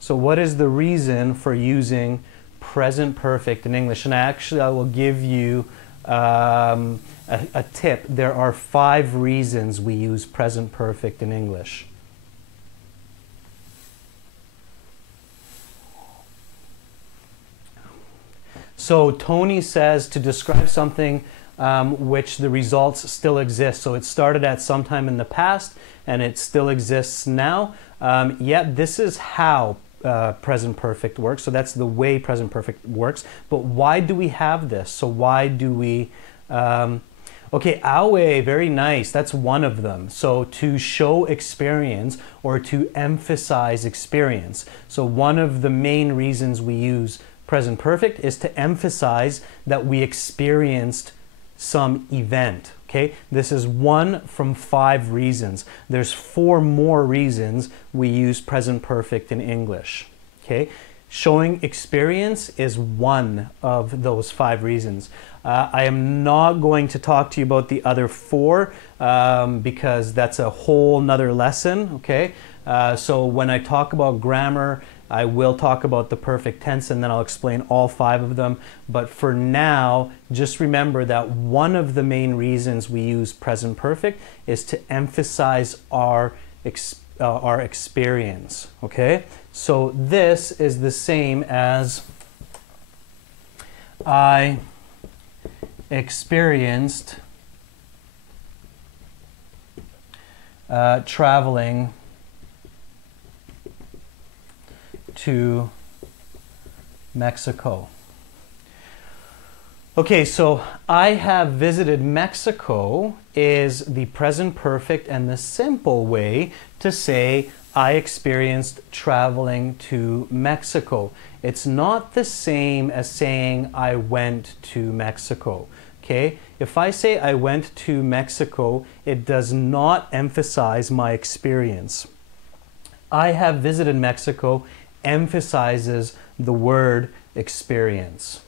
So what is the reason for using present perfect in English? And I will give you a tip. There are 5 reasons we use present perfect in English. So Tony says to describe something which the results still exist. So it started at some time in the past and it still exists now. Yet this is how present perfect works. So that's the way present perfect works. But why do we have this? So why do we... okay, awe, very nice. That's one of them. So to show experience or to emphasize experience. So one of the main reasons we use present perfect is to emphasize that we experienced some event. Okay, this is one from 5 reasons. There's 4 more reasons we use present perfect in English. Okay, showing experience is one of those 5 reasons. I am not going to talk to you about the other 4 because that's a whole nother lesson. Okay, so when I talk about grammar, I will talk about the perfect tense and then I'll explain all 5 of them. But for now, just remember that one of the main reasons we use present perfect is to emphasize our experience. Okay? So this is the same as I experienced traveling to Mexico. Okay, so I have visited Mexico is the present perfect and the simple way to say I experienced traveling to Mexico. It's not the same as saying I went to Mexico. Okay, if I say I went to Mexico, it does not emphasize my experience. I have visited Mexico emphasizes the word experience.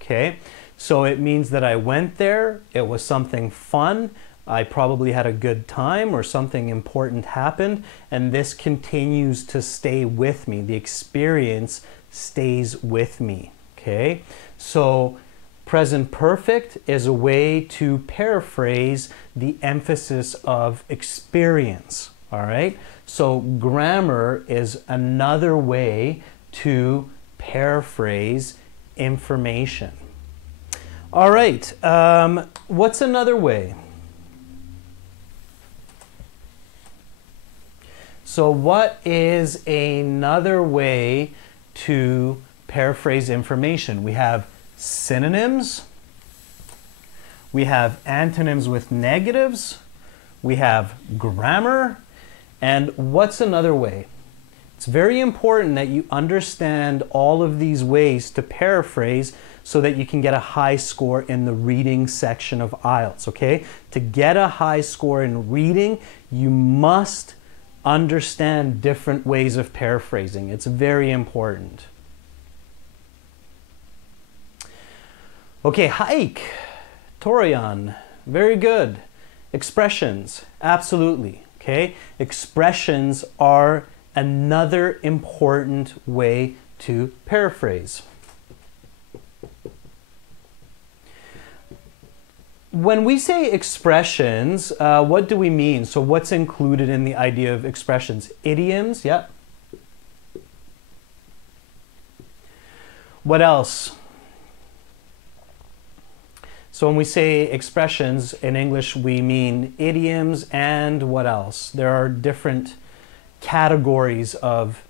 Okay, so it means that I went there, it was something fun, I probably had a good time or something important happened, and this continues to stay with me. The experience stays with me. Okay, so present perfect is a way to paraphrase the emphasis of experience. All right, so grammar is another way to paraphrase information. All right, what's another way? So what is another way to paraphrase information? We have synonyms, we have antonyms with negatives, we have grammar, and what's another way? It's very important that you understand all of these ways to paraphrase so that you can get a high score in the reading section of IELTS, okay? To get a high score in reading, you must understand different ways of paraphrasing. It's very important. Okay, hike, Torian, very good. Expressions, absolutely, okay? Expressions are another important way to paraphrase. When we say expressions, what do we mean? So what's included in the idea of expressions? Idioms, yeah. What else? So when we say expressions in English, we mean idioms and what else? There are different categories of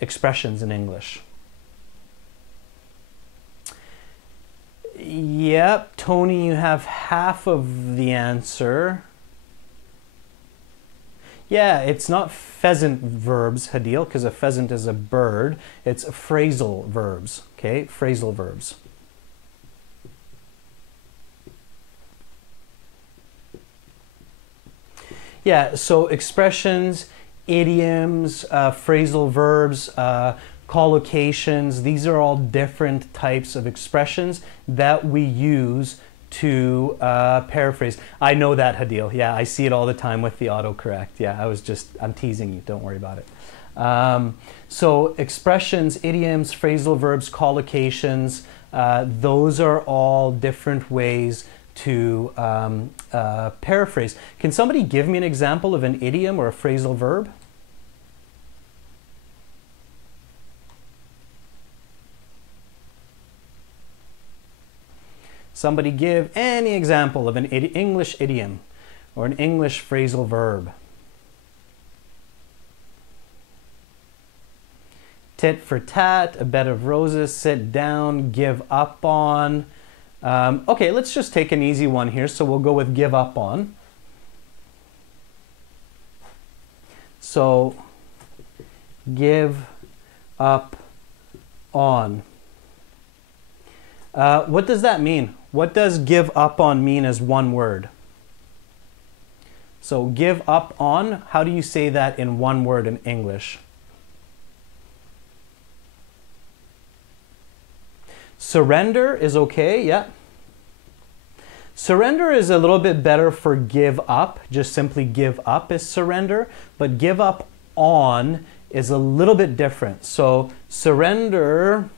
expressions in English. Yep, Tony, you have half of the answer. Yeah, it's not pheasant verbs, Hadil, because a pheasant is a bird. It's phrasal verbs, okay? Phrasal verbs. Yeah, so expressions, idioms, phrasal verbs, collocations, these are all different types of expressions that we use to paraphrase. I know that, Hadil. Yeah, I see it all the time with the autocorrect. Yeah, I'm teasing you. Don't worry about it. So expressions, idioms, phrasal verbs, collocations, those are all different ways to paraphrase. Can somebody give me an example of an idiom or a phrasal verb? Somebody give any example of an English idiom or an English phrasal verb. Tit for tat, a bed of roses, sit down, give up on. Okay, let's just take an easy one here. So we'll go with give up on. So give up on. What does that mean? What does give up on mean as one word? So give up on, how do you say that in one word in English? Surrender is okay, yeah. Surrender is a little bit better for give up. Just simply give up is surrender, but give up on is a little bit different. So surrender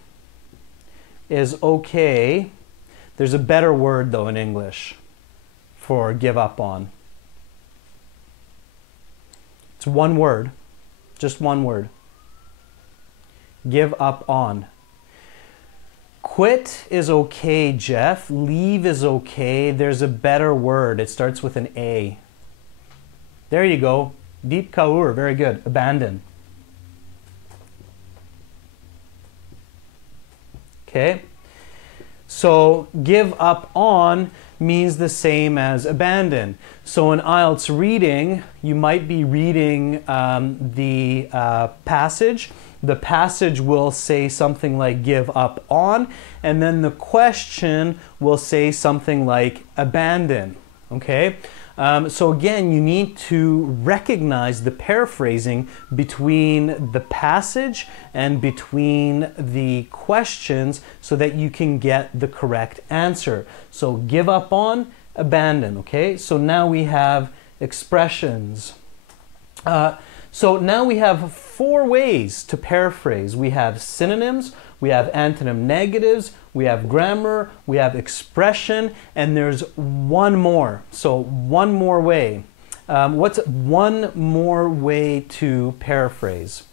is okay. There's a better word though in English for give up on. It's one word, just one word. Give up on. Quit is okay, Jeff. Leave is okay. There's a better word. It starts with an A. There you go. Deep kaur, very good. Abandon. Okay. So give up on means the same as abandon. So in IELTS reading, you might be reading the passage. The passage will say something like give up on, and then the question will say something like abandon. Okay? So again, you need to recognize the paraphrasing between the passage and between the questions so that you can get the correct answer. So give up on, abandon, okay? So now we have expressions. So now we have 4 ways to paraphrase. We have synonyms, we have antonym negatives, we have grammar, we have expression, and there's one more. So one more way. What's one more way to paraphrase?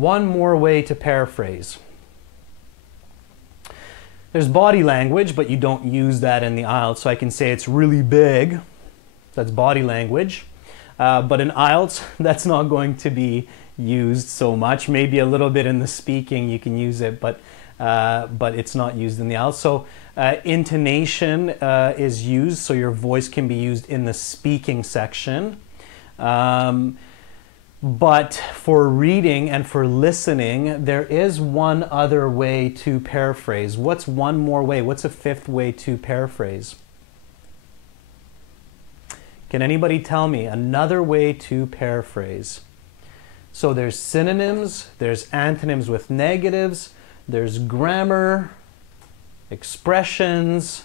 One more way to paraphrase. There's body language, but you don't use that in the IELTS, so I can say it's really big. That's body language. But in IELTS, that's not going to be used so much. Maybe a little bit in the speaking you can use it, but it's not used in the IELTS. So intonation is used, so your voice can be used in the speaking section. But for reading and for listening, there is one other way to paraphrase. What's one more way? What's a fifth way to paraphrase? Can anybody tell me another way to paraphrase? So there's synonyms, there's antonyms with negatives, there's grammar, expressions.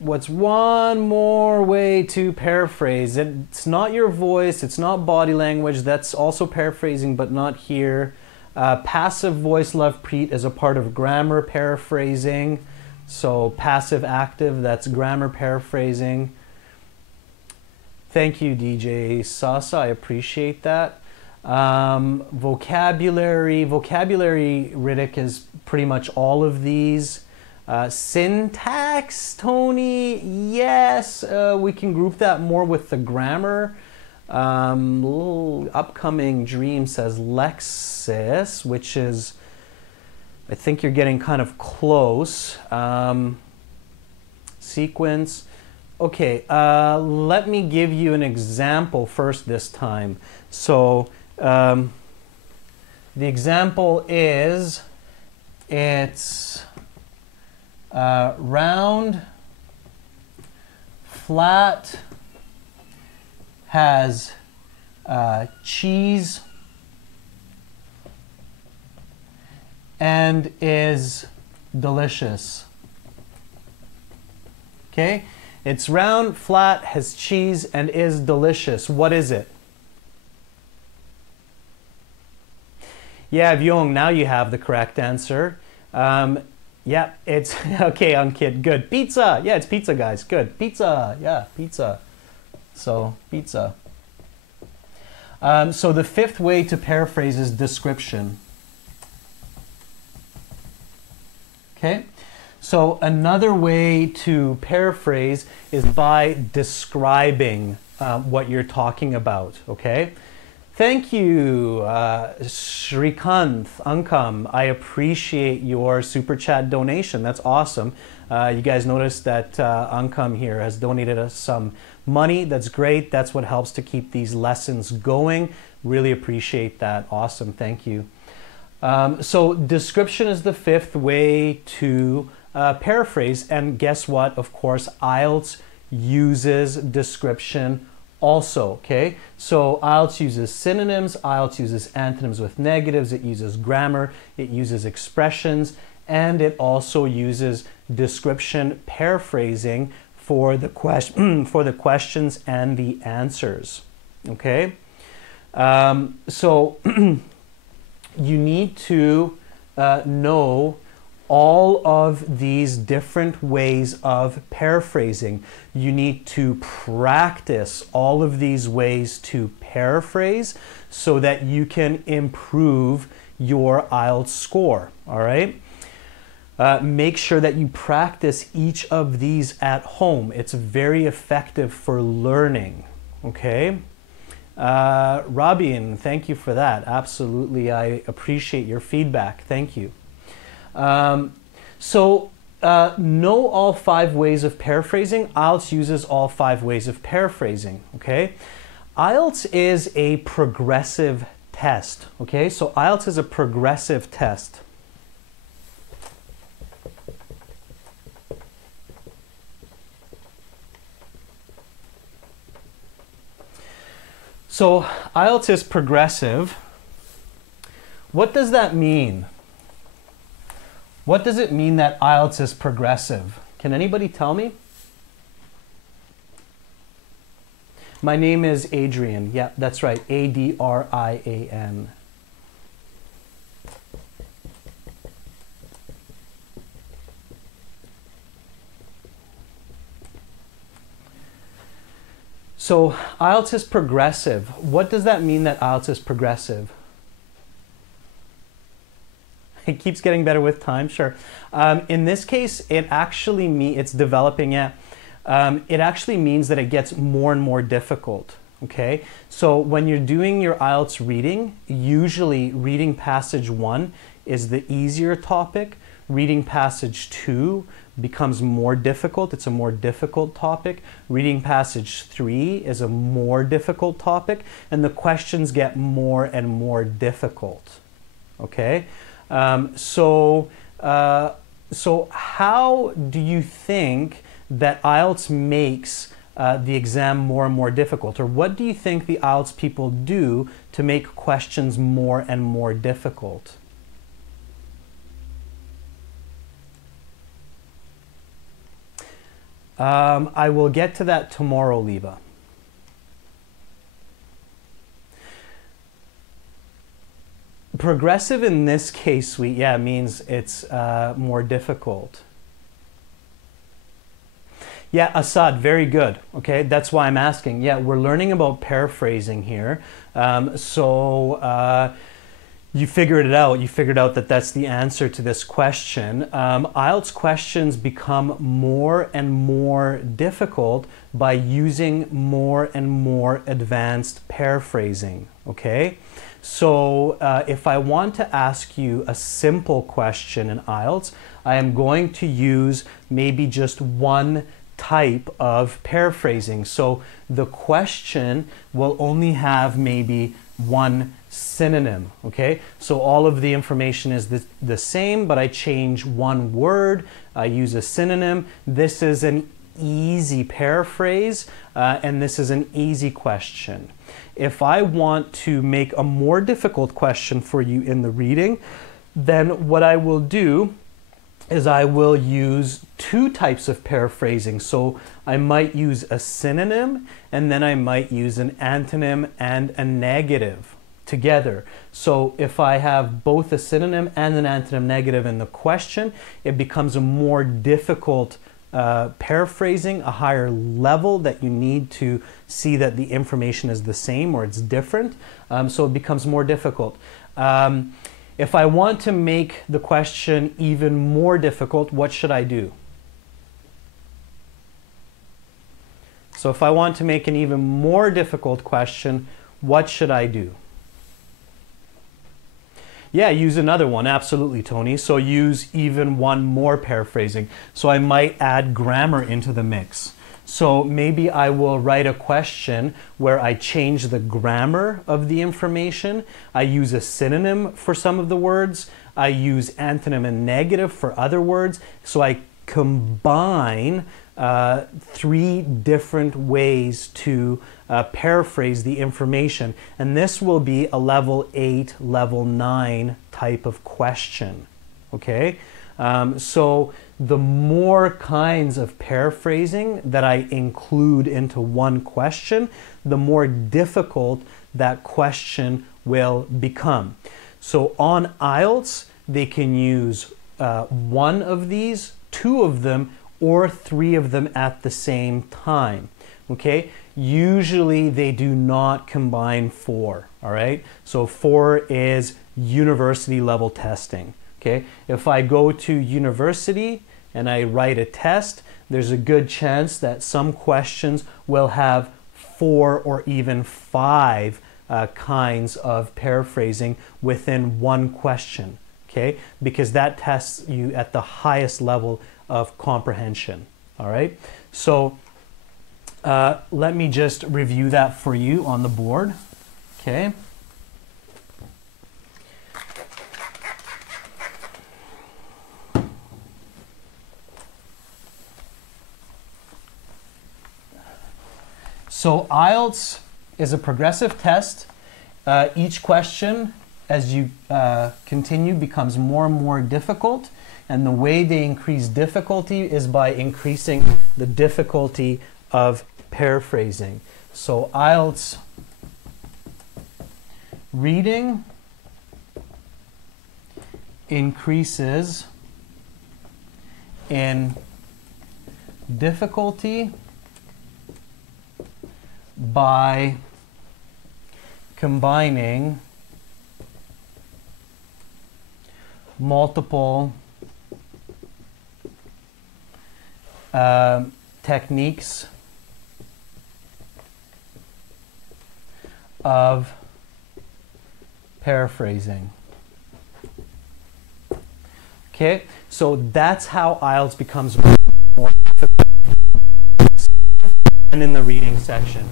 What's one more way to paraphrase? It's not your voice, it's not body language, that's also paraphrasing but not here. Passive voice love preet is a part of grammar paraphrasing. So passive active, that's grammar paraphrasing. Thank you, DJ Sasa, I appreciate that. Vocabulary, Riddick is pretty much all of these. Syntax, Tony, yes, we can group that more with the grammar. Upcoming Dream says Lexis, which is, I think you're getting kind of close. Sequence. Okay, let me give you an example first this time. So the example is, it's round, flat, has cheese, and is delicious. Okay? It's round, flat, has cheese, and is delicious. What is it? Yeah, Vyong, now you have the correct answer. Yeah, it's, okay, Ankit, good. Pizza, yeah, it's pizza, guys, good. Pizza, yeah, pizza. So, pizza. So the fifth way to paraphrase is description. Okay, so another way to paraphrase is by describing what you're talking about, okay? Thank you, Srikanth Ankam. I appreciate your super chat donation. That's awesome. You guys noticed that Ankam here has donated us some money. That's great. That's what helps to keep these lessons going. Really appreciate that. Awesome. Thank you. So description is the fifth way to paraphrase. And guess what? Of course, IELTS uses description also, okay? So IELTS uses synonyms, IELTS uses antonyms with negatives, it uses grammar, it uses expressions, and it also uses description paraphrasing for the questions and the answers, okay? So you need to know all of these different ways of paraphrasing. You need to practice all of these ways to paraphrase so that you can improve your IELTS score, all right? Make sure that you practice each of these at home. It's very effective for learning, okay? Robin, thank you for that. Absolutely, I appreciate your feedback. Thank you. Know all 5 ways of paraphrasing. IELTS uses all 5 ways of paraphrasing, okay? IELTS is a progressive test, okay? So IELTS is a progressive test. So IELTS is progressive. What does that mean? What does it mean that IELTS is progressive? Can anybody tell me? My name is Adrian. Yeah, that's right. A-D-R-I-A-N. So IELTS is progressive. What does that mean that IELTS is progressive? It keeps getting better with time, sure. In this case, it's developing it. It actually means that it gets more and more difficult. Okay, so when you're doing your IELTS reading, usually reading passage 1 is the easier topic. Reading passage 2 becomes more difficult. It's a more difficult topic. Reading passage 3 is a more difficult topic, and the questions get more and more difficult. Okay, so how do you think that IELTS makes the exam more and more difficult? Or what do you think the IELTS people do to make questions more and more difficult? I will get to that tomorrow, Leva. Progressive in this case, sweet, yeah, means it's more difficult. Yeah, Assad, very good. Okay, that's why I'm asking. Yeah, we're learning about paraphrasing here. You figured it out. You figured out that that's the answer to this question. IELTS questions become more and more difficult by using more and more advanced paraphrasing. Okay, so if I want to ask you a simple question in IELTS, I am going to use maybe just one type of paraphrasing. So the question will only have maybe one synonym. Okay, so all of the information is the same, but I change one word, I use a synonym. This is an easy paraphrase, and this is an easy question. If I want to make a more difficult question for you in the reading, then what I will do is I will use two types of paraphrasing. So I might use a synonym, and then I might use an antonym and a negative together. So if I have both a synonym and an antonym negative in the question, it becomes a more difficult paraphrasing, a higher level that you need to see that the information is the same or it's different. So it becomes more difficult. If I want to make the question even more difficult, what should I do? So if I want to make an even more difficult question, what should I do? Yeah, use another one, absolutely, Tony. So use even one more paraphrasing. So I might add grammar into the mix. So maybe I will write a question where I change the grammar of the information. I use a synonym for some of the words. I use antonym and negative for other words. So I combine three different ways to paraphrase the information. And this will be a level 8, level 9 type of question. Okay? So the more kinds of paraphrasing that I include into one question, the more difficult that question will become. So on IELTS, they can use one of these, two of them, or three of them at the same time. Okay? Usually they do not combine 4. All right? So 4 is university level testing. Okay? If I go to university and I write a test, there's a good chance that some questions will have 4 or even 5 kinds of paraphrasing within one question. Okay? Because that tests you at the highest level of comprehension. All right? So let me just review that for you on the board. Okay? So IELTS is a progressive test. Each question, as you continue, becomes more and more difficult. And the way they increase difficulty is by increasing the difficulty of paraphrasing. So IELTS reading increases in difficulty by combining multiple techniques of paraphrasing. Okay, so that's how IELTS becomes more difficult. And in the reading section,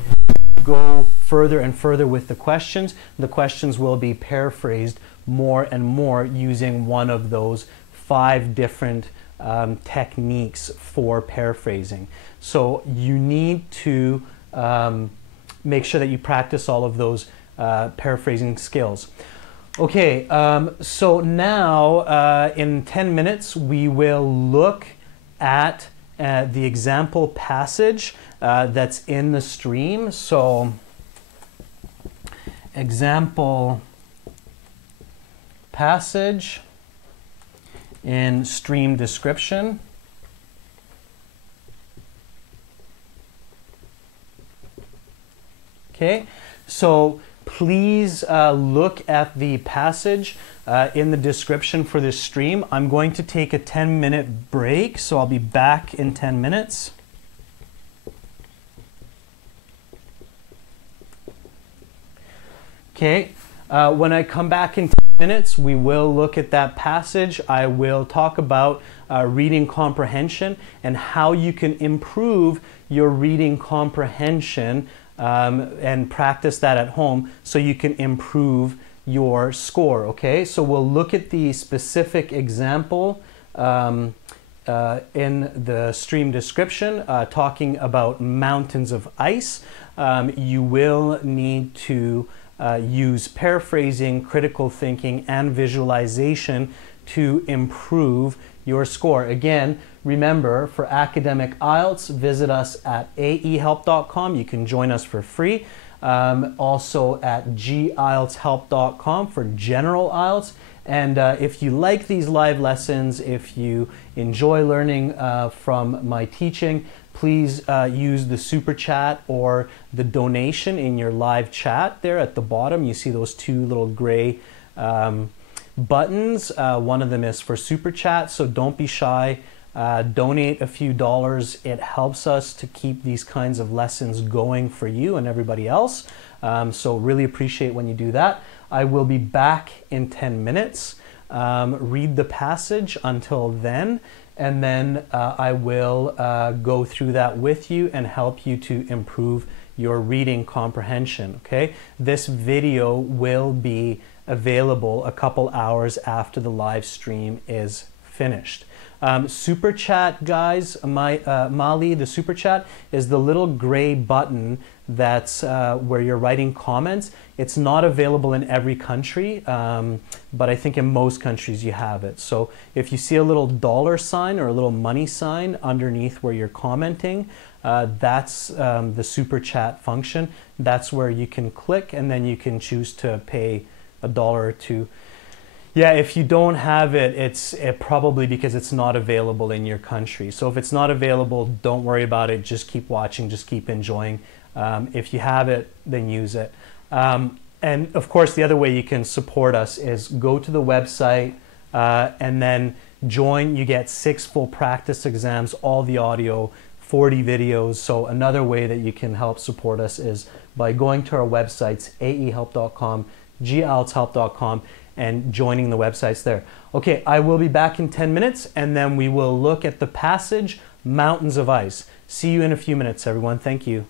go further and further with the questions. The questions will be paraphrased more and more using one of those 5 different techniques for paraphrasing. So you need to make sure that you practice all of those paraphrasing skills. Okay, so now in 10 minutes we will look at the example passage that's in the stream. So example passage in stream description. Okay, so please look at the passage in the description for this stream. I'm going to take a 10-minute break, so I'll be back in 10 minutes. Okay, when I come back in 10 minutes, we will look at that passage. I will talk about reading comprehension and how you can improve your reading comprehension and practice that at home so you can improve your score. Okay, so we'll look at the specific example in the stream description talking about mountains of ice. You will need to use paraphrasing, critical thinking, and visualization to improve your score. Again, remember, for academic IELTS, visit us at aehelp.com. You can join us for free. Also at gieltshelp.com for general IELTS. And if you like these live lessons, if you enjoy learning from my teaching, please use the super chat or the donation in your live chat there at the bottom. You see those 2 little gray buttons. One of them is for super chat, so don't be shy. Donate a few dollars. It helps us to keep these kinds of lessons going for you and everybody else. So really appreciate when you do that. I will be back in 10 minutes. Read the passage until then, and then I will go through that with you and help you to improve your reading comprehension. Okay, this video will be available a couple hours after the live stream is finished. Super chat, guys, Mali, the super chat is the little gray button that's where you're writing comments. It's not available in every country, but I think in most countries you have it. So if you see a little dollar sign or a little money sign underneath where you're commenting, that's the super chat function. That's where you can click and then you can choose to pay $1 or $2. Yeah, if you don't have it, it's probably because it's not available in your country. So if it's not available, don't worry about it. Just keep watching, just keep enjoying. If you have it, then use it. And of course, the other way you can support us is go to the website and then join. You get 6 full practice exams, all the audio, 40 videos. So another way that you can help support us is by going to our websites, aehelp.com, gieltshelp.com, and joining the websites there. Okay, I will be back in 10 minutes and then we will look at the passage, Mountains of Ice. See you in a few minutes, everyone. Thank you.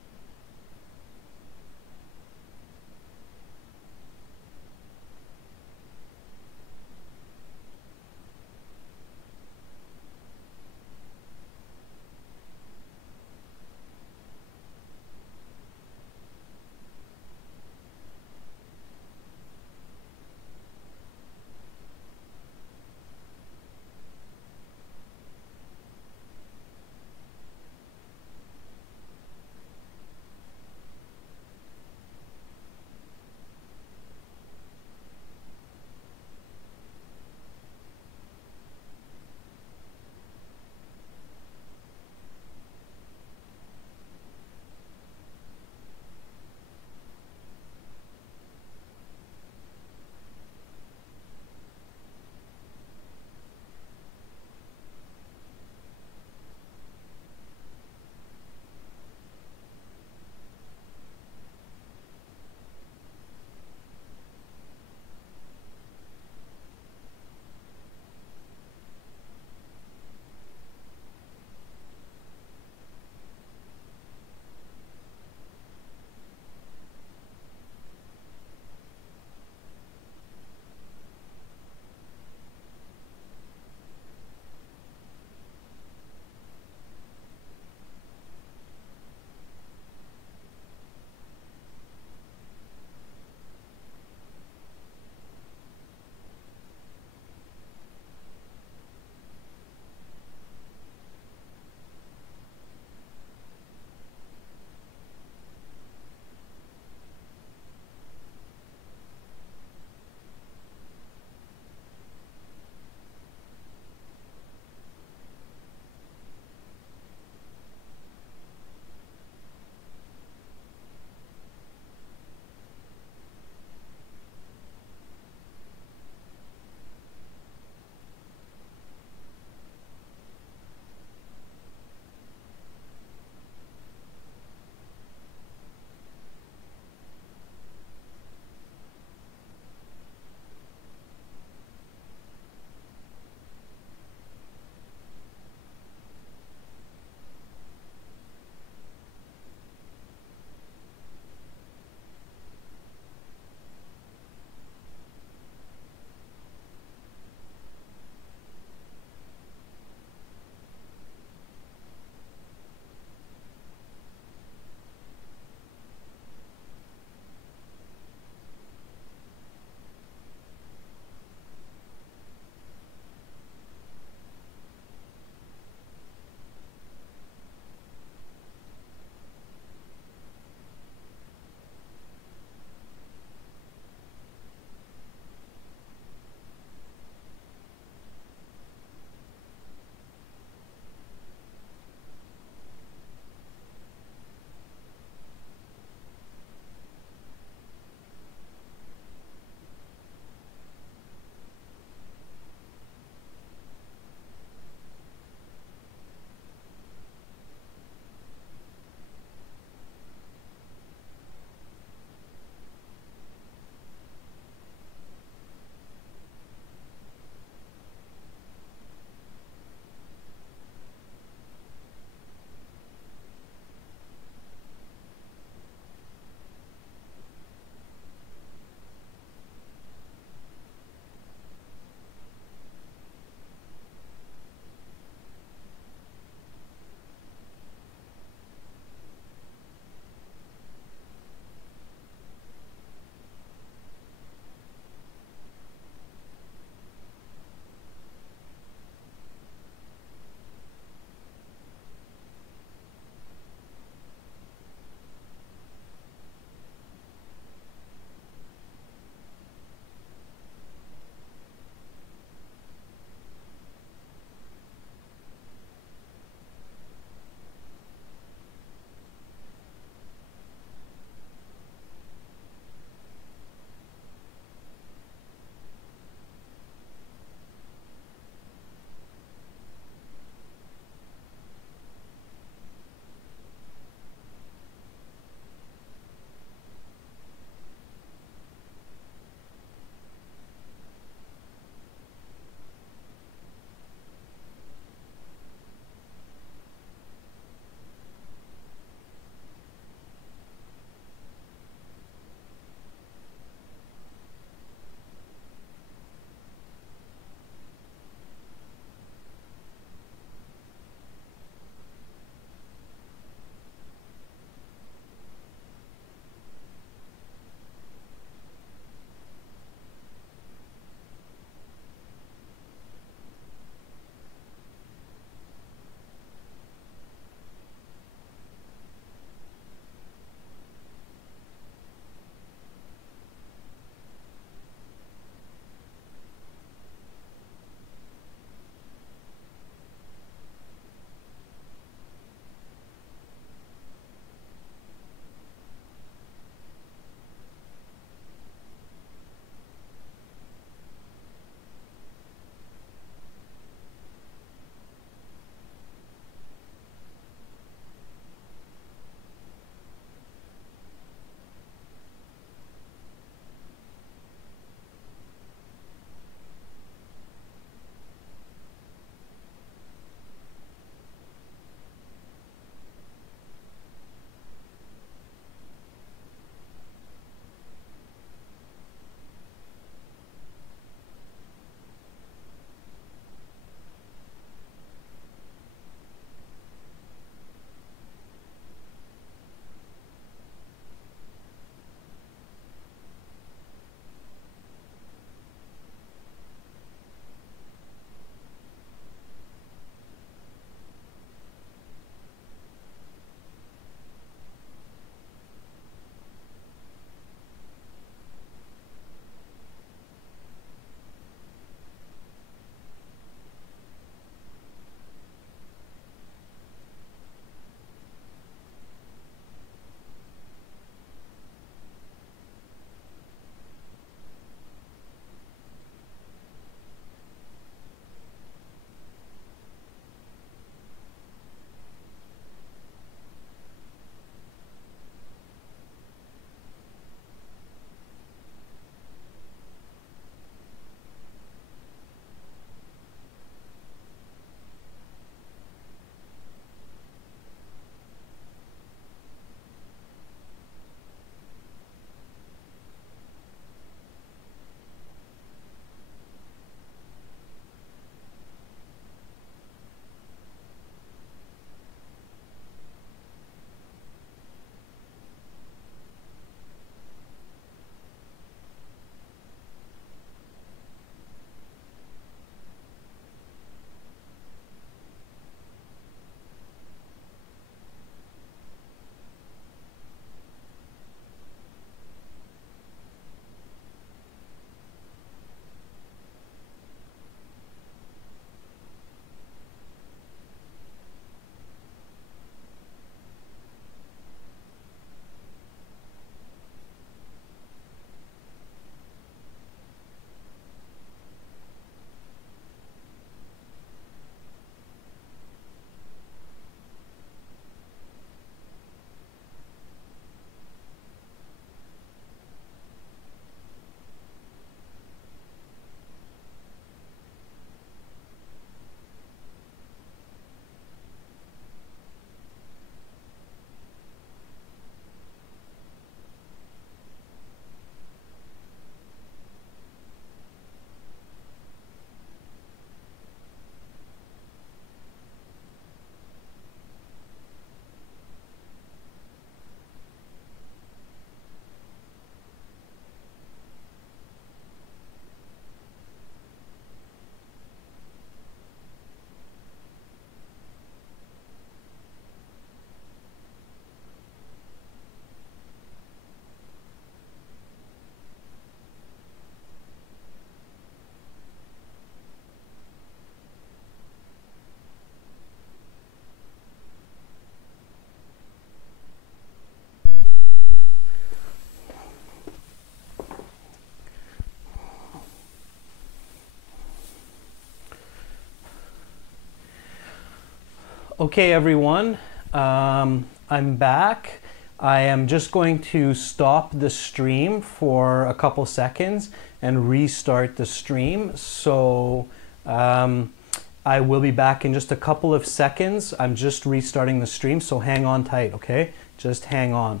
Okay, everyone, I'm back. I am just going to stop the stream for a couple seconds and restart the stream. So I will be back in just a couple of seconds. I'm just restarting the stream, so hang on tight, okay? Just hang on.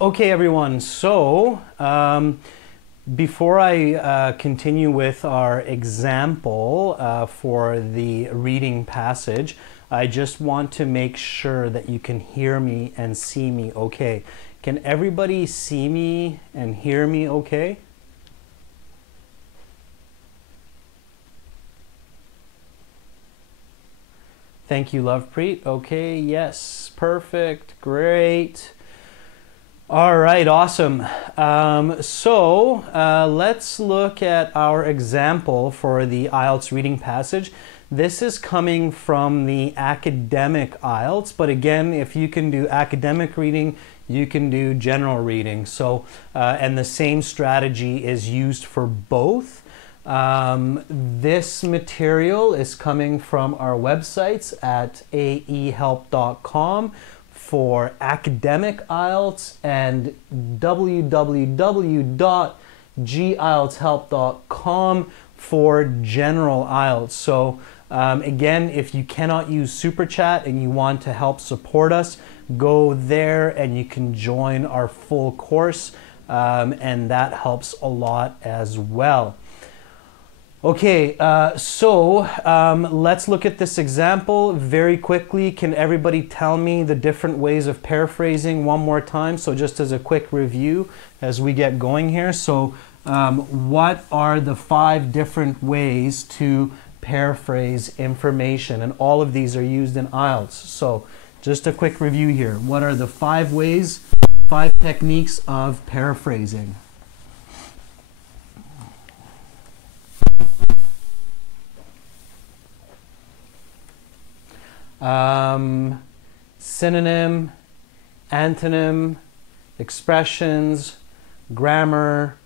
Okay, everyone, so before I continue with our example for the reading passage, I just want to make sure that you can hear me and see me okay. Can everybody see me and hear me okay? Thank you, Lovepreet. Okay, yes, perfect, great. All right, awesome. Let's look at our example for the IELTS reading passage. This is coming from the academic IELTS, but again, if you can do academic reading, you can do general reading. So, and the same strategy is used for both. This material is coming from our websites at aehelp.com for academic IELTS and www.gieltshelp.com for general IELTS. So again, if you cannot use Super Chat and you want to help support us, go there and you can join our full course, and that helps a lot as well. Okay, let's look at this example very quickly. Can everybody tell me the different ways of paraphrasing one more time? So just as a quick review as we get going here. So what are the 5 different ways to paraphrase information? And all of these are used in IELTS. So just a quick review here. What are the 5 ways, 5 techniques of paraphrasing? Synonym, antonym, expressions, grammar,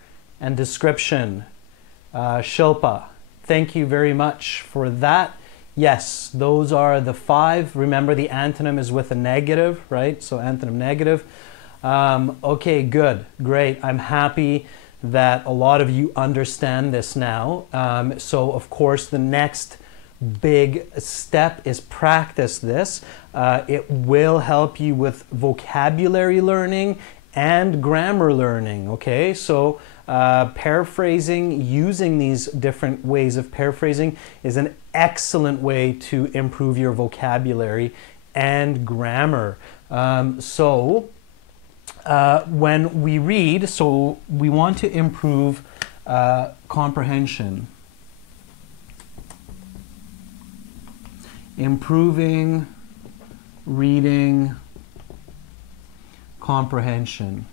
and description. Shilpa, thank you very much for that. Yes, those are the 5. Remember, the antonym is with a negative, right? So antonym negative. Okay, good, great. I'm happy that a lot of you understand this now. So of course, the next big step is practice this. It will help you with vocabulary learning and grammar learning, okay? So paraphrasing, using these different ways of paraphrasing is an excellent way to improve your vocabulary and grammar. When we read, so we want to improve comprehension. Improving reading comprehension.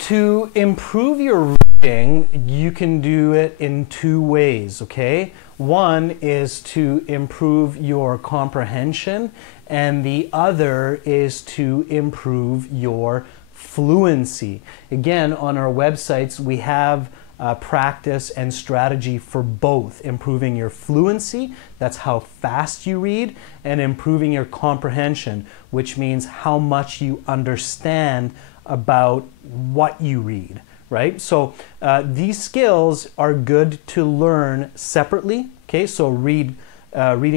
To improve your reading, you can do it in 2 ways, okay? One is to improve your comprehension, and the other is to improve your fluency. Again, on our websites, we have practice and strategy for both. Improving your fluency, that's how fast you read, and improving your comprehension, which means how much you understand about what you read, right? So these skills are good to learn separately, okay? So reading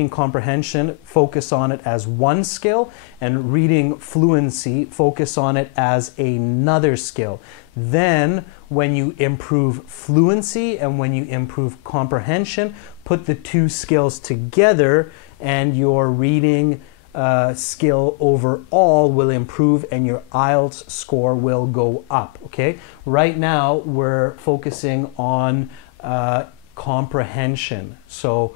comprehension, focus on it as one skill, and reading fluency, focus on it as another skill. Then when you improve fluency and when you improve comprehension, put the 2 skills together and your reading skill overall will improve and your IELTS score will go up, okay? Right now we're focusing on comprehension. So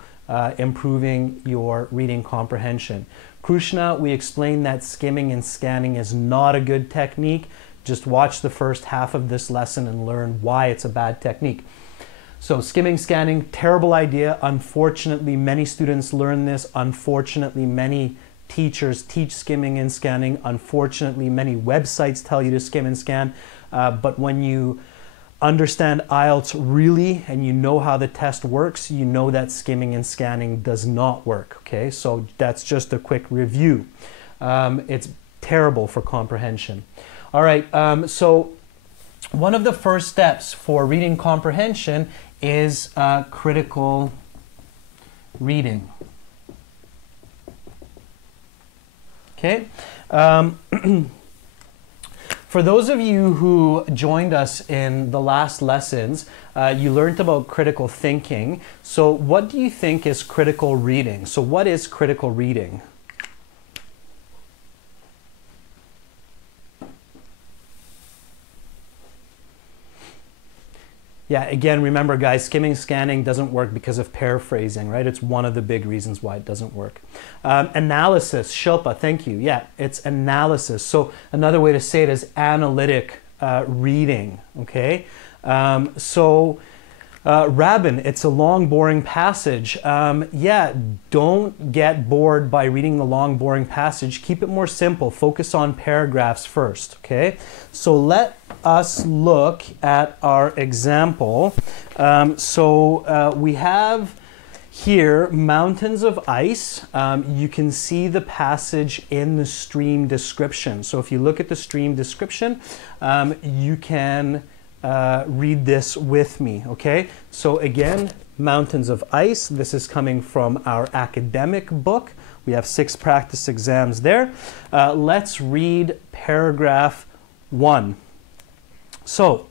improving your reading comprehension. Krishna, we explained that skimming and scanning is not a good technique. Just watch the first half of this lesson and learn why it's a bad technique. So skimming, scanning, terrible idea. Unfortunately, many students learn this. Unfortunately, many teachers teach skimming and scanning. Unfortunately, many websites tell you to skim and scan. But when you understand IELTS really and you know how the test works, you know that skimming and scanning does not work. Okay, so that's just a quick review. It's terrible for comprehension. All right, so one of the first steps for reading comprehension is critical reading. Okay. For those of you who joined us in the last lessons, you learned about critical thinking. So what do you think is critical reading? So what is critical reading? Yeah, again, remember guys, skimming, scanning doesn't work because of paraphrasing, right? It's one of the big reasons why it doesn't work. Analysis, Shilpa, thank you. Yeah, it's analysis. So another way to say it is analytic reading, okay? Rabin, it's a long, boring passage. Yeah, don't get bored by reading the long, boring passage. Keep it more simple. Focus on paragraphs first, okay? So let us look at our example. We have here mountains of ice. You can see the passage in the stream description. So if you look at the stream description, you can read this with me, okay? So again, mountains of ice. This is coming from our academic book. We have 6 practice exams there. Let's read paragraph 1. So,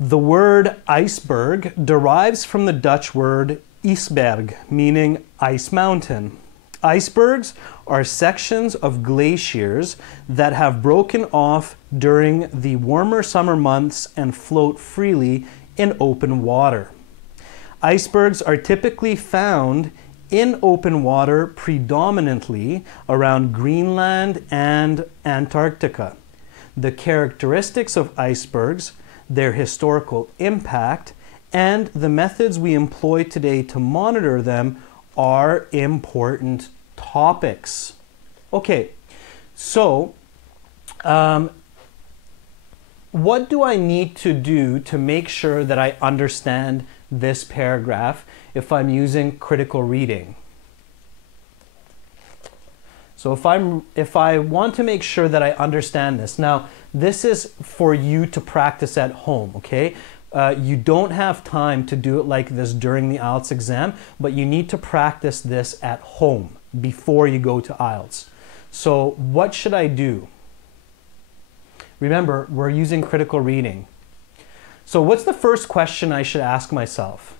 the word iceberg derives from the Dutch word ijsberg, meaning ice mountain. Icebergs are sections of glaciers that have broken off during the warmer summer months and float freely in open water. Icebergs are typically found in open water predominantly around Greenland and Antarctica. The characteristics of icebergs, their historical impact, and the methods we employ today to monitor them are important topics. Okay, so what do I need to do to make sure that I understand this paragraph if I'm using critical reading? So if I want to make sure that I understand this, now this is for you to practice at home, okay? You don't have time to do it like this during the IELTS exam, but you need to practice this at home before you go to IELTS. So what should I do? Remember, we're using critical reading. So what's the first question I should ask myself?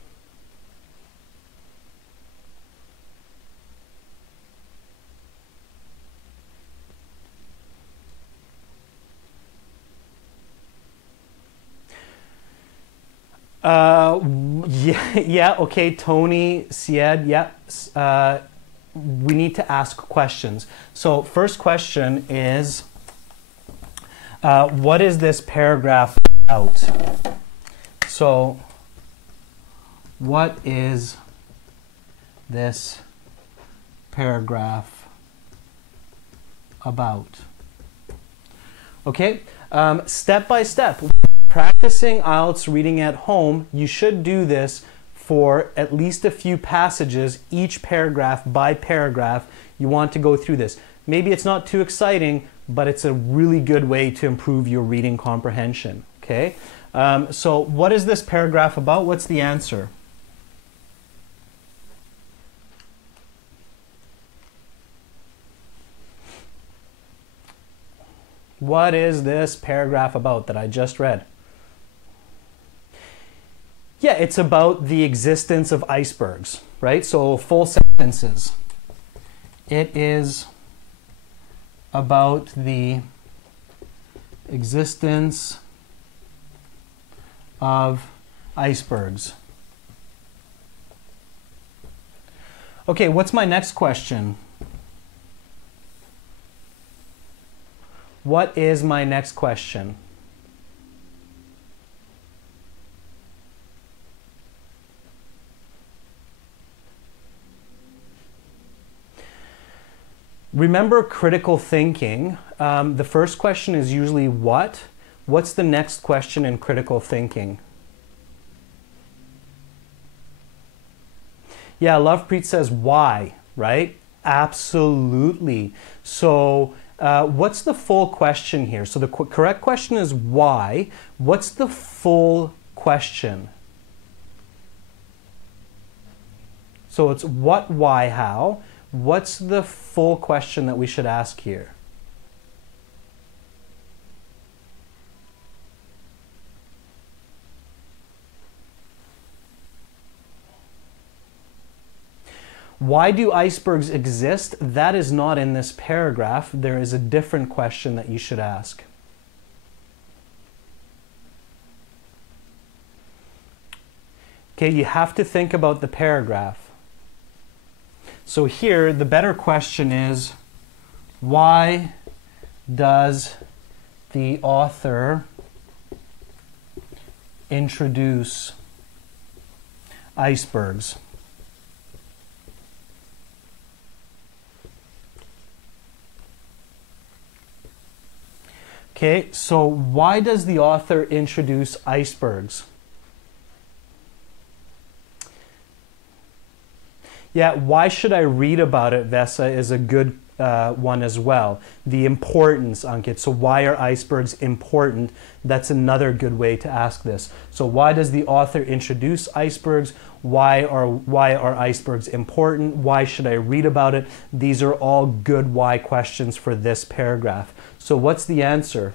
Okay, Tony, Sied, yeah. We need to ask questions. So first question is, what is this paragraph about? So what is this paragraph about? Okay, step by step. Practicing IELTS reading at home, you should do this for at least a few passages, each paragraph by paragraph. You want to go through this. Maybe it's not too exciting, but it's a really good way to improve your reading comprehension. Okay, so what is this paragraph about? What's the answer? What is this paragraph about that I just read? Yeah, it's about the existence of icebergs, right? So full sentences. It is about the existence of icebergs. Okay, what's my next question? What is my next question? Remember critical thinking. The first question is usually what? What's the next question in critical thinking? Yeah, Lovepreet says why, right? Absolutely. So what's the full question here? So the correct question is why. What's the full question? So it's what, why, how. What's the full question that we should ask here? Why do icebergs exist? That is not in this paragraph. There is a different question that you should ask. Okay, you have to think about the paragraph. So here, the better question is, why does the author introduce icebergs? Okay, so why does the author introduce icebergs? Yeah, why should I read about it, Vesa, is a good one as well. The importance, Ankit. So why are icebergs important? That's another good way to ask this. So why does the author introduce icebergs? Why are icebergs important? Why should I read about it? These are all good why questions for this paragraph. So what's the answer?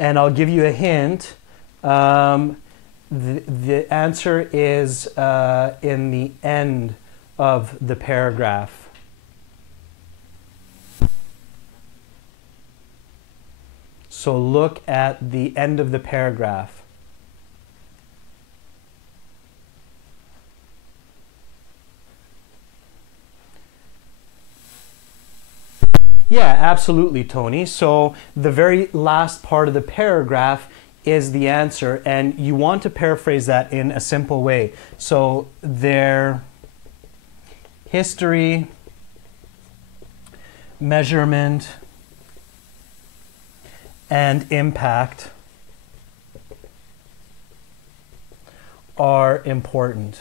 And I'll give you a hint. The answer is in the end of the paragraph. So look at the end of the paragraph. Yeah, absolutely, Tony. So the very last part of the paragraph is the answer, and you want to paraphrase that in a simple way. So their history, measurement, and impact are important.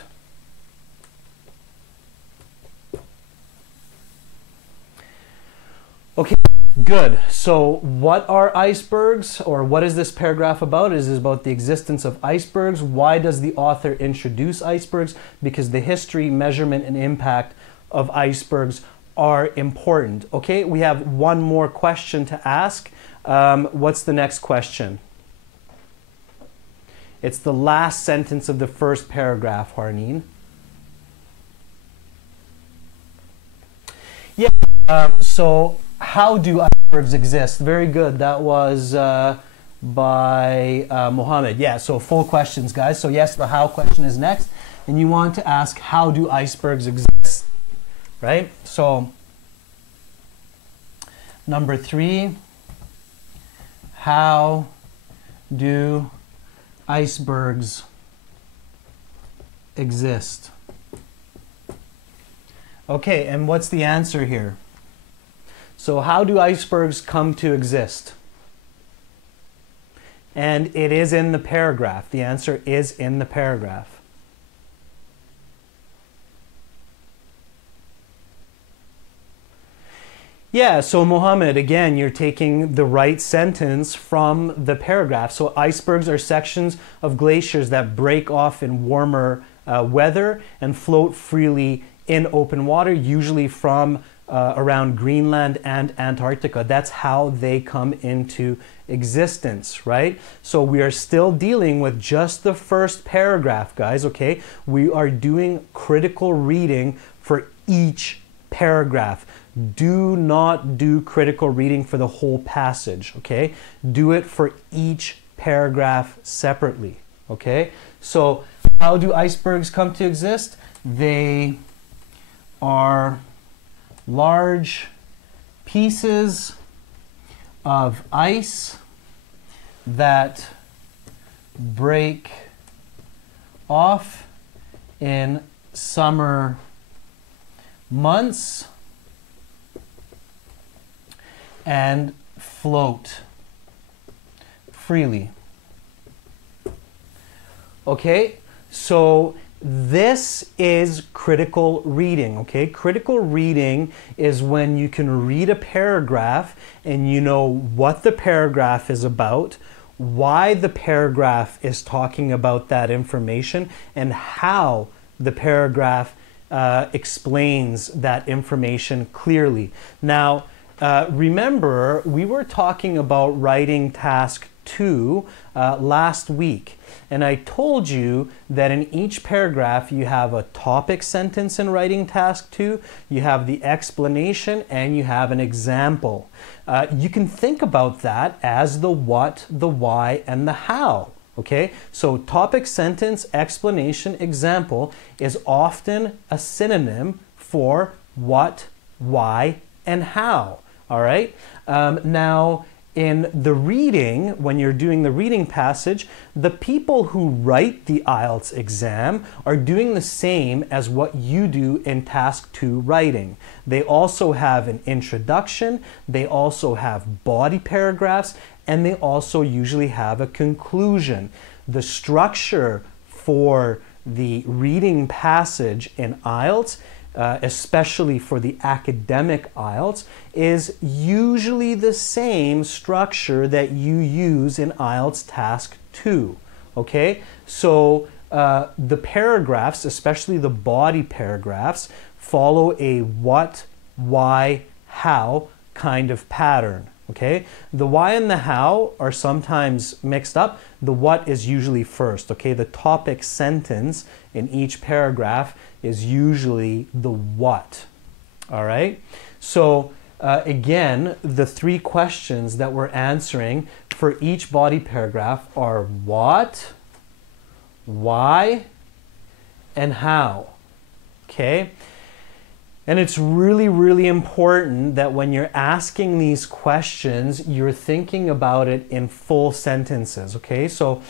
Okay, good. So what are icebergs, or what is this paragraph about? It is about the existence of icebergs. Why does the author introduce icebergs? Because the history, measurement, and impact of icebergs are important. Okay, we have one more question to ask. What's the next question? It's the last sentence of the first paragraph, Harneen. Yeah, so how do icebergs exist? Very good. That was by Mohammed. Yeah, so full questions, guys. So yes, the how question is next. And you want to ask, how do icebergs exist? Right? So number 3, how do icebergs exist? Okay, and what's the answer here? So how do icebergs come to exist? And it is in the paragraph. The answer is in the paragraph. Yeah, so Mohammed, again, you're taking the right sentence from the paragraph. So icebergs are sections of glaciers that break off in warmer weather and float freely in open water, usually from around Greenland and Antarctica. That's how they come into existence, right? So we are still dealing with just the first paragraph, guys, okay? We are doing critical reading for each paragraph. Do not do critical reading for the whole passage, okay? Do it for each paragraph separately, okay? So how do icebergs come to exist? They are large pieces of ice that break off in summer months and float freely. Okay, so this is critical reading, okay? Critical reading is when you can read a paragraph and you know what the paragraph is about, why the paragraph is talking about that information, and how the paragraph explains that information clearly. Now, remember, we were talking about writing task 2 last week. And I told you that in each paragraph you have a topic sentence in writing task 2, you have the explanation, and you have an example. You can think about that as the what, the why, and the how. Okay, so topic, sentence, explanation, example is often a synonym for what, why, and how. All right, now in the reading, when you're doing the reading passage, the people who write the IELTS exam are doing the same as what you do in task 2 writing. They also have an introduction, they also have body paragraphs, and they also usually have a conclusion. The structure for the reading passage in IELTS, especially for the academic IELTS, is usually the same structure that you use in IELTS task 2. Okay, so the paragraphs, especially the body paragraphs, follow a what, why, how kind of pattern. Okay, the why and the how are sometimes mixed up. The what is usually first. Okay, the topic sentence in each paragraph is usually the what. All right, so again, the 3 questions that we're answering for each body paragraph are what, why, and how. Okay. And it's really, really important that when you're asking these questions, you're thinking about it in full sentences, okay? So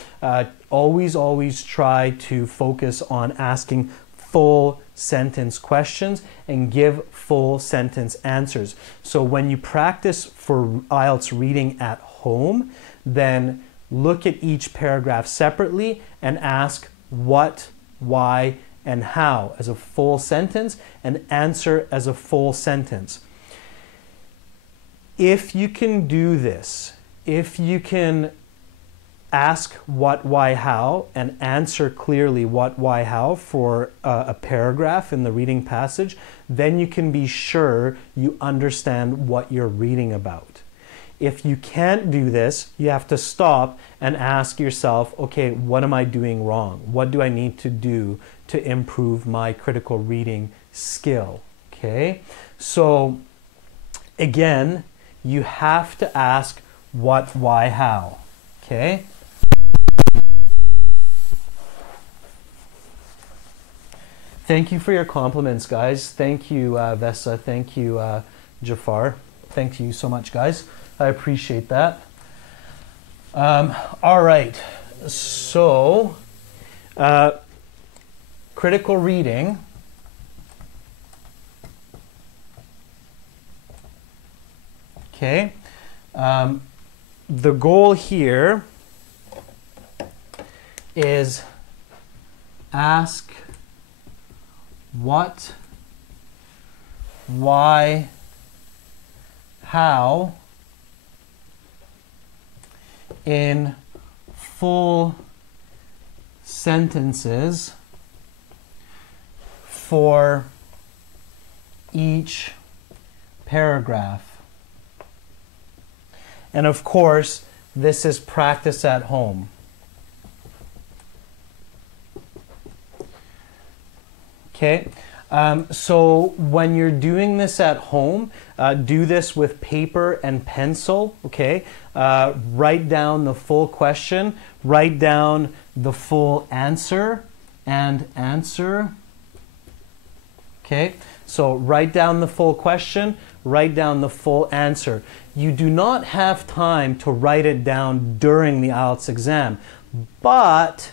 always try to focus on asking full sentence questions and give full sentence answers. So when you practice for IELTS reading at home, then look at each paragraph separately and ask what, why, and how as a full sentence, and answer as a full sentence. If you can do this, if you can ask what, why, how, and answer clearly what, why, how for a paragraph in the reading passage, then you can be sure you understand what you're reading about. If you can't do this, you have to stop and ask yourself, okay, what am I doing wrong? What do I need to do to improve my critical reading skill? Okay, so again, you have to ask what, why, how. Okay. Thank you for your compliments, guys. Thank you, Vesa. Thank you, Jafar. Thank you so much, guys. I appreciate that. All right, so critical reading. Okay, the goal here is ask what, why, how in full sentences for each paragraph. And of course, this is practice at home. Okay, So when you're doing this at home, do this with paper and pencil, okay? Write down the full question, write down the full answer, and answer. Okay, so write down the full question, write down the full answer. You do not have time to write it down during the IELTS exam, but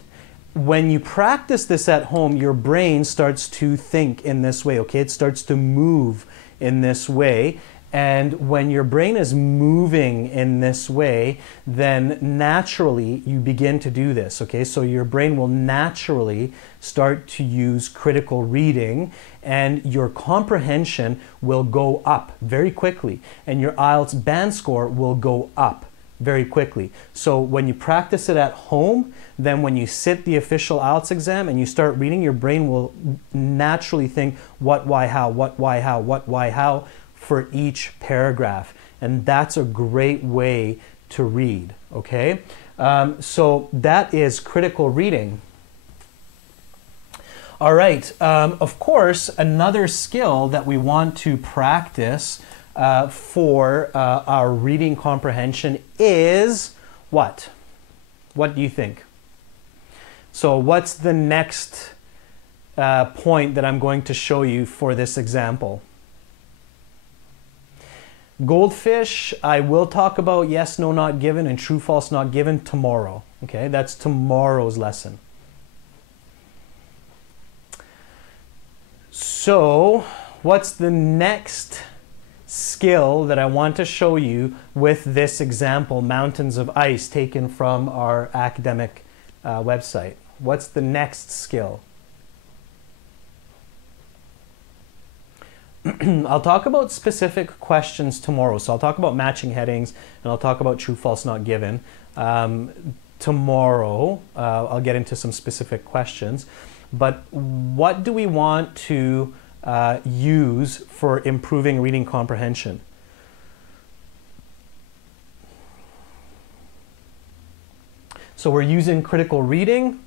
when you practice this at home, your brain starts to think in this way, okay? It starts to move in this way. And when your brain is moving in this way, then naturally you begin to do this, okay? So your brain will naturally start to use critical reading, and your comprehension will go up very quickly, and your IELTS band score will go up very quickly. So when you practice it at home, then when you sit the official IELTS exam and you start reading, your brain will naturally think what, why, how, what, why, how, what, why, how for each paragraph. And that's a great way to read, okay? So that is critical reading. All right, of course, another skill that we want to practice for our reading comprehension is what? What do you think? So what's the next point that I'm going to show you for this example? Goldfish, I will talk about yes, no, not given, and true, false, not given tomorrow. Okay, that's tomorrow's lesson. So what's the next skill that I want to show you with this example, mountains of ice, taken from our academic website? What's the next skill? I'll talk about specific questions tomorrow. So I'll talk about matching headings, and I'll talk about true, false, not given. Tomorrow, I'll get into some specific questions. But what do we want to use for improving reading comprehension? So we're using critical reading.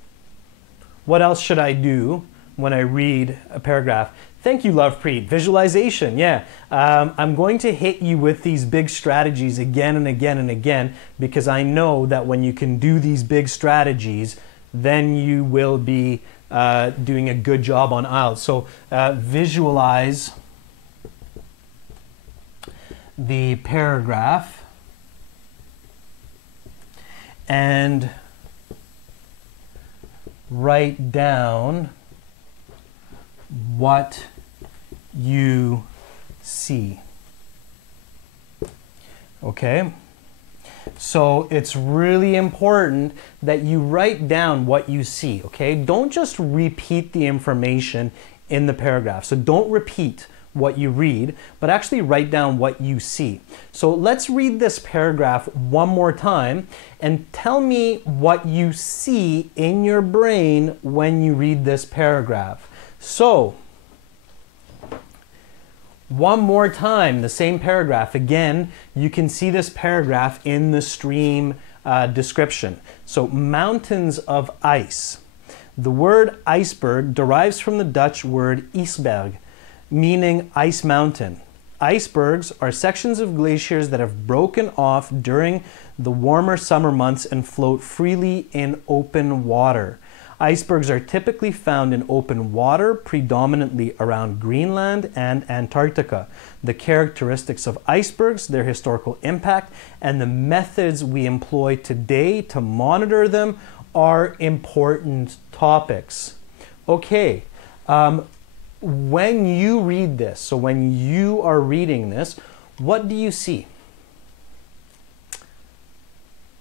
What else should I do when I read a paragraph? Thank you, Lovepreet. Visualization, yeah. I'm going to hit you with these big strategies again and again and again, because I know that when you can do these big strategies, then you will be doing a good job on IELTS. So visualize the paragraph and write down what you see. Okay? So it's really important that you write down what you see, okay? Don't just repeat the information in the paragraph. So don't repeat what you read, but actually write down what you see. So let's read this paragraph one more time and tell me what you see in your brain when you read this paragraph. So, one more time, the same paragraph. Again, you can see this paragraph in the stream description. So, mountains of ice. The word iceberg derives from the Dutch word ijsberg, meaning ice mountain. Icebergs are sections of glaciers that have broken off during the warmer summer months and float freely in open water. Icebergs are typically found in open water, predominantly around Greenland and Antarctica. The characteristics of icebergs, their historical impact, and the methods we employ today to monitor them are important topics. Okay, when you read this, so when you are reading this, what do you see?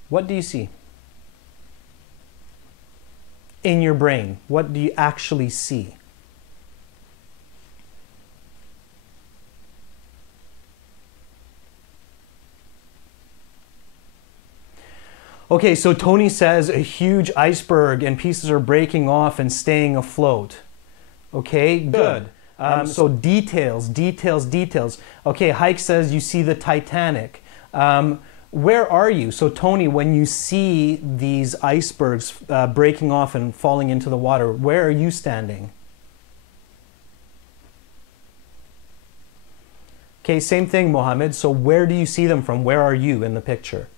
What do you see? In your brain, what do you actually see? Okay, so Tony says a huge iceberg and pieces are breaking off and staying afloat. Okay, good. So details. Okay, Hike says you see the Titanic. Where are you? So Tony, when you see these icebergs breaking off and falling into the water, where are you standing? Okay, same thing, Mohammed. So where do you see them from? Where are you in the picture?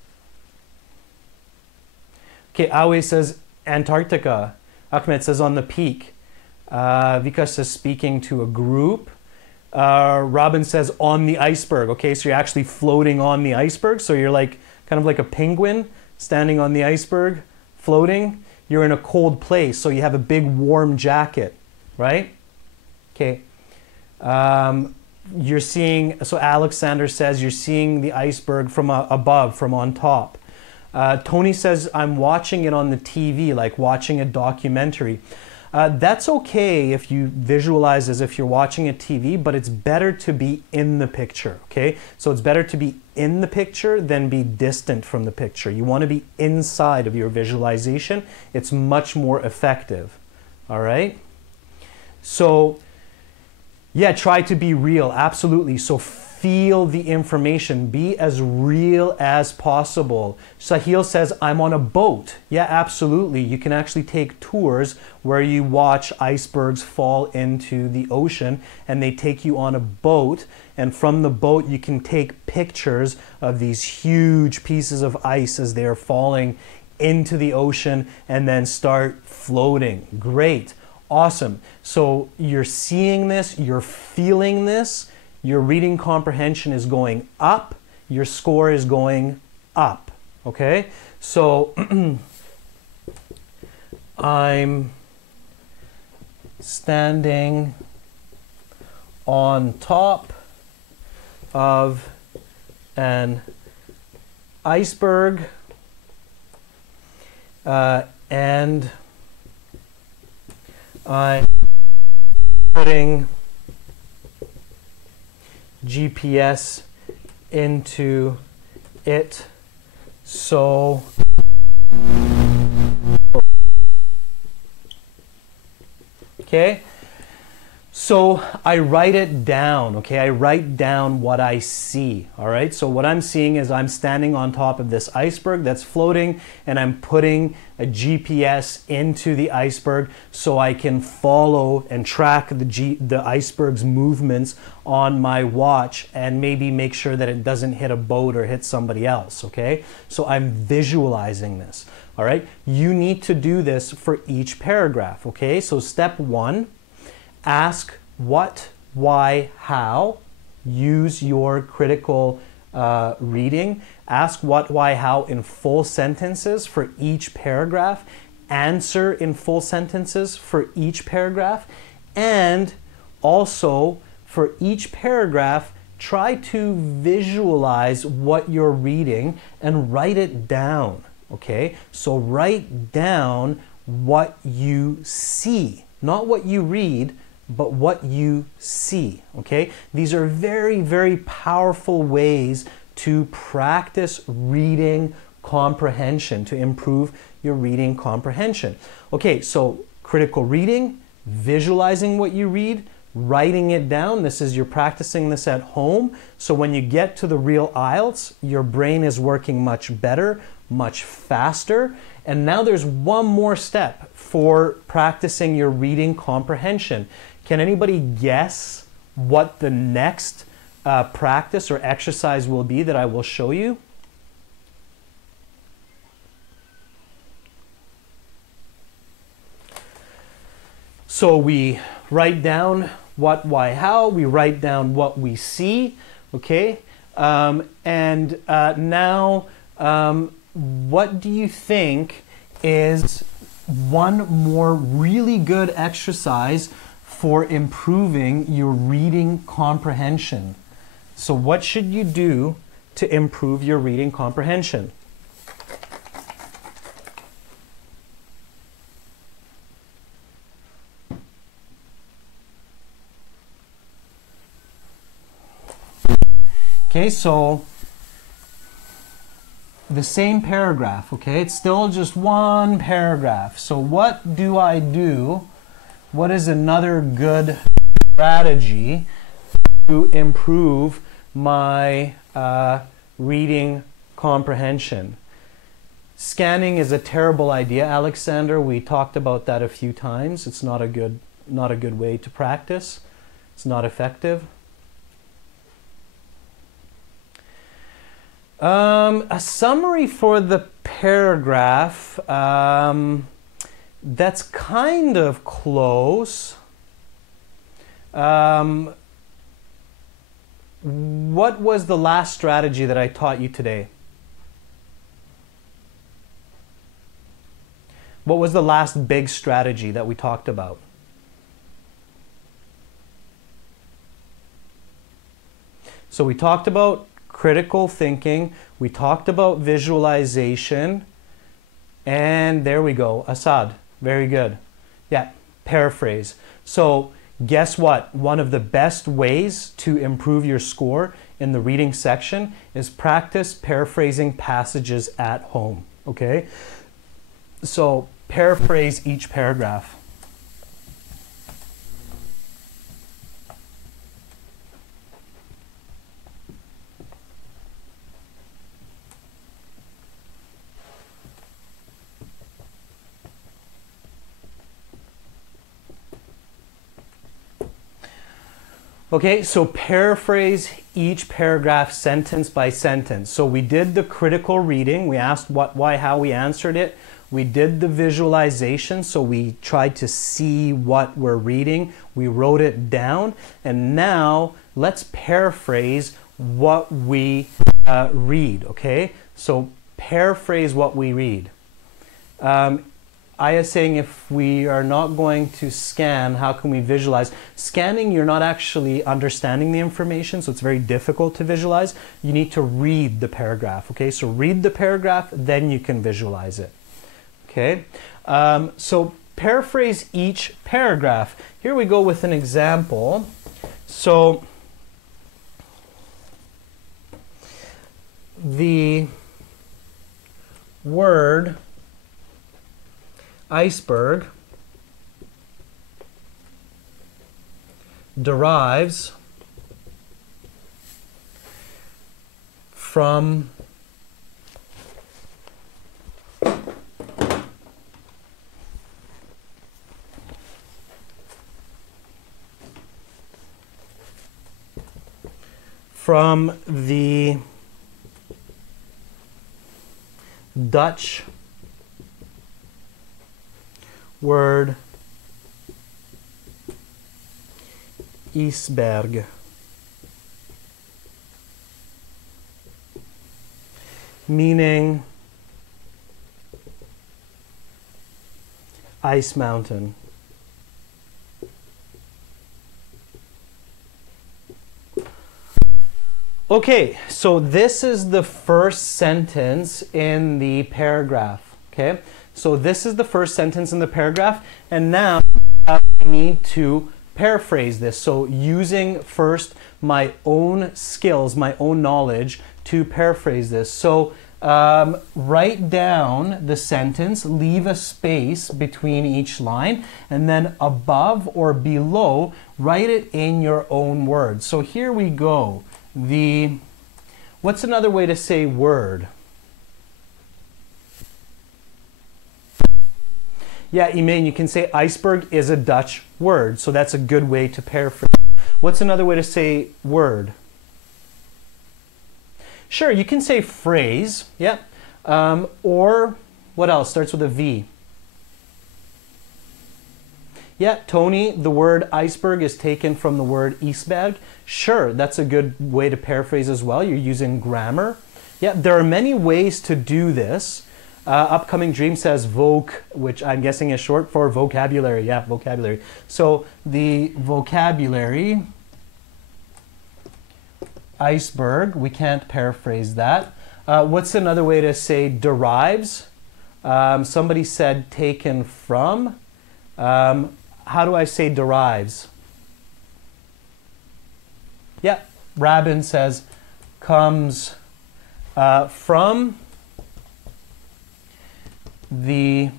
Okay, Awe says Antarctica. Ahmed says on the peak. Vikas says speaking to a group. Robin says on the iceberg. Okay, so you're actually floating on the iceberg. So you're like kind of like a penguin standing on the iceberg, floating. You're in a cold place, so you have a big warm jacket, right? Okay. You're seeing, so Alexander says you're seeing the iceberg from above, from on top. Tony says I'm watching it on the TV, like watching a documentary. That's okay if you visualize as if you're watching a TV, but it's better to be in the picture, okay? So it's better to be in the picture than be distant from the picture. You want to be inside of your visualization. It's much more effective, all right? So, yeah, try to be real, absolutely. So feel the information. Be as real as possible. Sahil says, I'm on a boat. Yeah, absolutely. You can actually take tours where you watch icebergs fall into the ocean and they take you on a boat. And from the boat, you can take pictures of these huge pieces of ice as they're falling into the ocean and then start floating. Great. Awesome. So you're seeing this, you're feeling this, your reading comprehension is going up, your score is going up, okay? So I'm standing on top of an iceberg and I'm putting GPS into it, so okay, so I write it down, okay? I write down what I see, all right? So what I'm seeing is I'm standing on top of this iceberg that's floating and I'm putting a GPS into the iceberg so I can follow and track the iceberg's movements on my watch and maybe make sure that it doesn't hit a boat or hit somebody else, okay? So I'm visualizing this, all right? You need to do this for each paragraph, okay? So step one, ask what, why, how. Use your critical reading. Ask what, why, how in full sentences for each paragraph. Answer in full sentences for each paragraph. And also for each paragraph, try to visualize what you're reading and write it down, okay? So write down what you see, not what you read, but what you see, okay? These are very, very powerful ways to practice reading comprehension, to improve your reading comprehension. Okay, so critical reading, visualizing what you read, writing it down. This is, you're practicing this at home. So when you get to the real IELTS, your brain is working much better, much faster. And now there's one more step for practicing your reading comprehension. Can anybody guess what the next practice or exercise will be that I will show you? So we write down what, why, how. We write down what we see, okay? Now, what do you think is one more really good exercise for improving your reading comprehension? So what should you do to improve your reading comprehension? Okay, so the same paragraph, okay? It's still just one paragraph. So what do I do? What is another good strategy to improve my reading comprehension? Scanning is a terrible idea, Alexander. We talked about that a few times. It's not a good way to practice. It's not effective. A summary for the paragraph, that's kind of close. What was the last strategy that I taught you today? What was the last big strategy that we talked about? So we talked about critical thinking, we talked about visualization, and there we go, Assad, very good. Yeah, paraphrase. So guess what? One of the best ways to improve your score in the reading section is practice paraphrasing passages at home, okay? So paraphrase each paragraph. Okay, so paraphrase each paragraph sentence by sentence. So we did the critical reading. We asked what, why, how, we answered it. We did the visualization, so we tried to see what we're reading. We wrote it down. And now let's paraphrase what we read, okay? So paraphrase what we read. I is saying if we are not going to scan, how can we visualize? Scanning, you're not actually understanding the information, so it's very difficult to visualize. You need to read the paragraph, okay? So read the paragraph, then you can visualize it, okay? So paraphrase each paragraph. Here we go with an example. So the word iceberg derives from the Dutch word ijsberg, meaning ice mountain. Okay, so this is the first sentence in the paragraph, okay? So this is the first sentence in the paragraph, and now I need to paraphrase this. So using first my own skills, my own knowledge to paraphrase this. So write down the sentence, leave a space between each line, and then above or below, write it in your own words. So here we go. What's another way to say word? Yeah, Iman, you can say iceberg is a Dutch word, so that's a good way to paraphrase. What's another way to say word? Sure, you can say phrase, yeah. Or what else starts with a V? Yeah, Tony, the word iceberg is taken from the word ijsberg. Sure, that's a good way to paraphrase as well. You're using grammar. Yeah, there are many ways to do this. Upcoming Dream says voc, which I'm guessing is short for vocabulary. Yeah, vocabulary. So the vocabulary, iceberg, we can't paraphrase that. What's another way to say derives? Somebody said taken from. How do I say derives? Yeah, Rabin says comes from the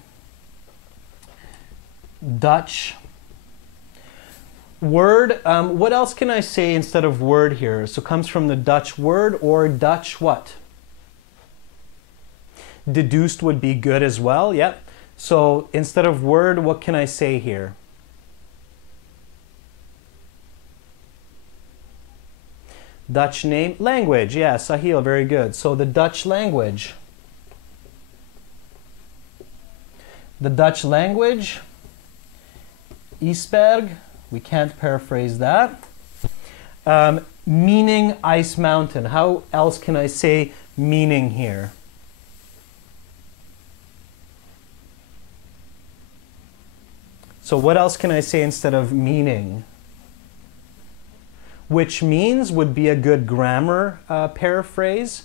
Dutch word. What else can I say instead of word here? So comes from the Dutch word or Dutch what? Deduced would be good as well, yep. So instead of word, what can I say here? Dutch name, language. Yeah, Sahil, very good. So the Dutch language. The Dutch language, ijsberg, we can't paraphrase that. Meaning ice mountain. How else can I say meaning here? So what else can I say instead of meaning? Which means would be a good grammar paraphrase.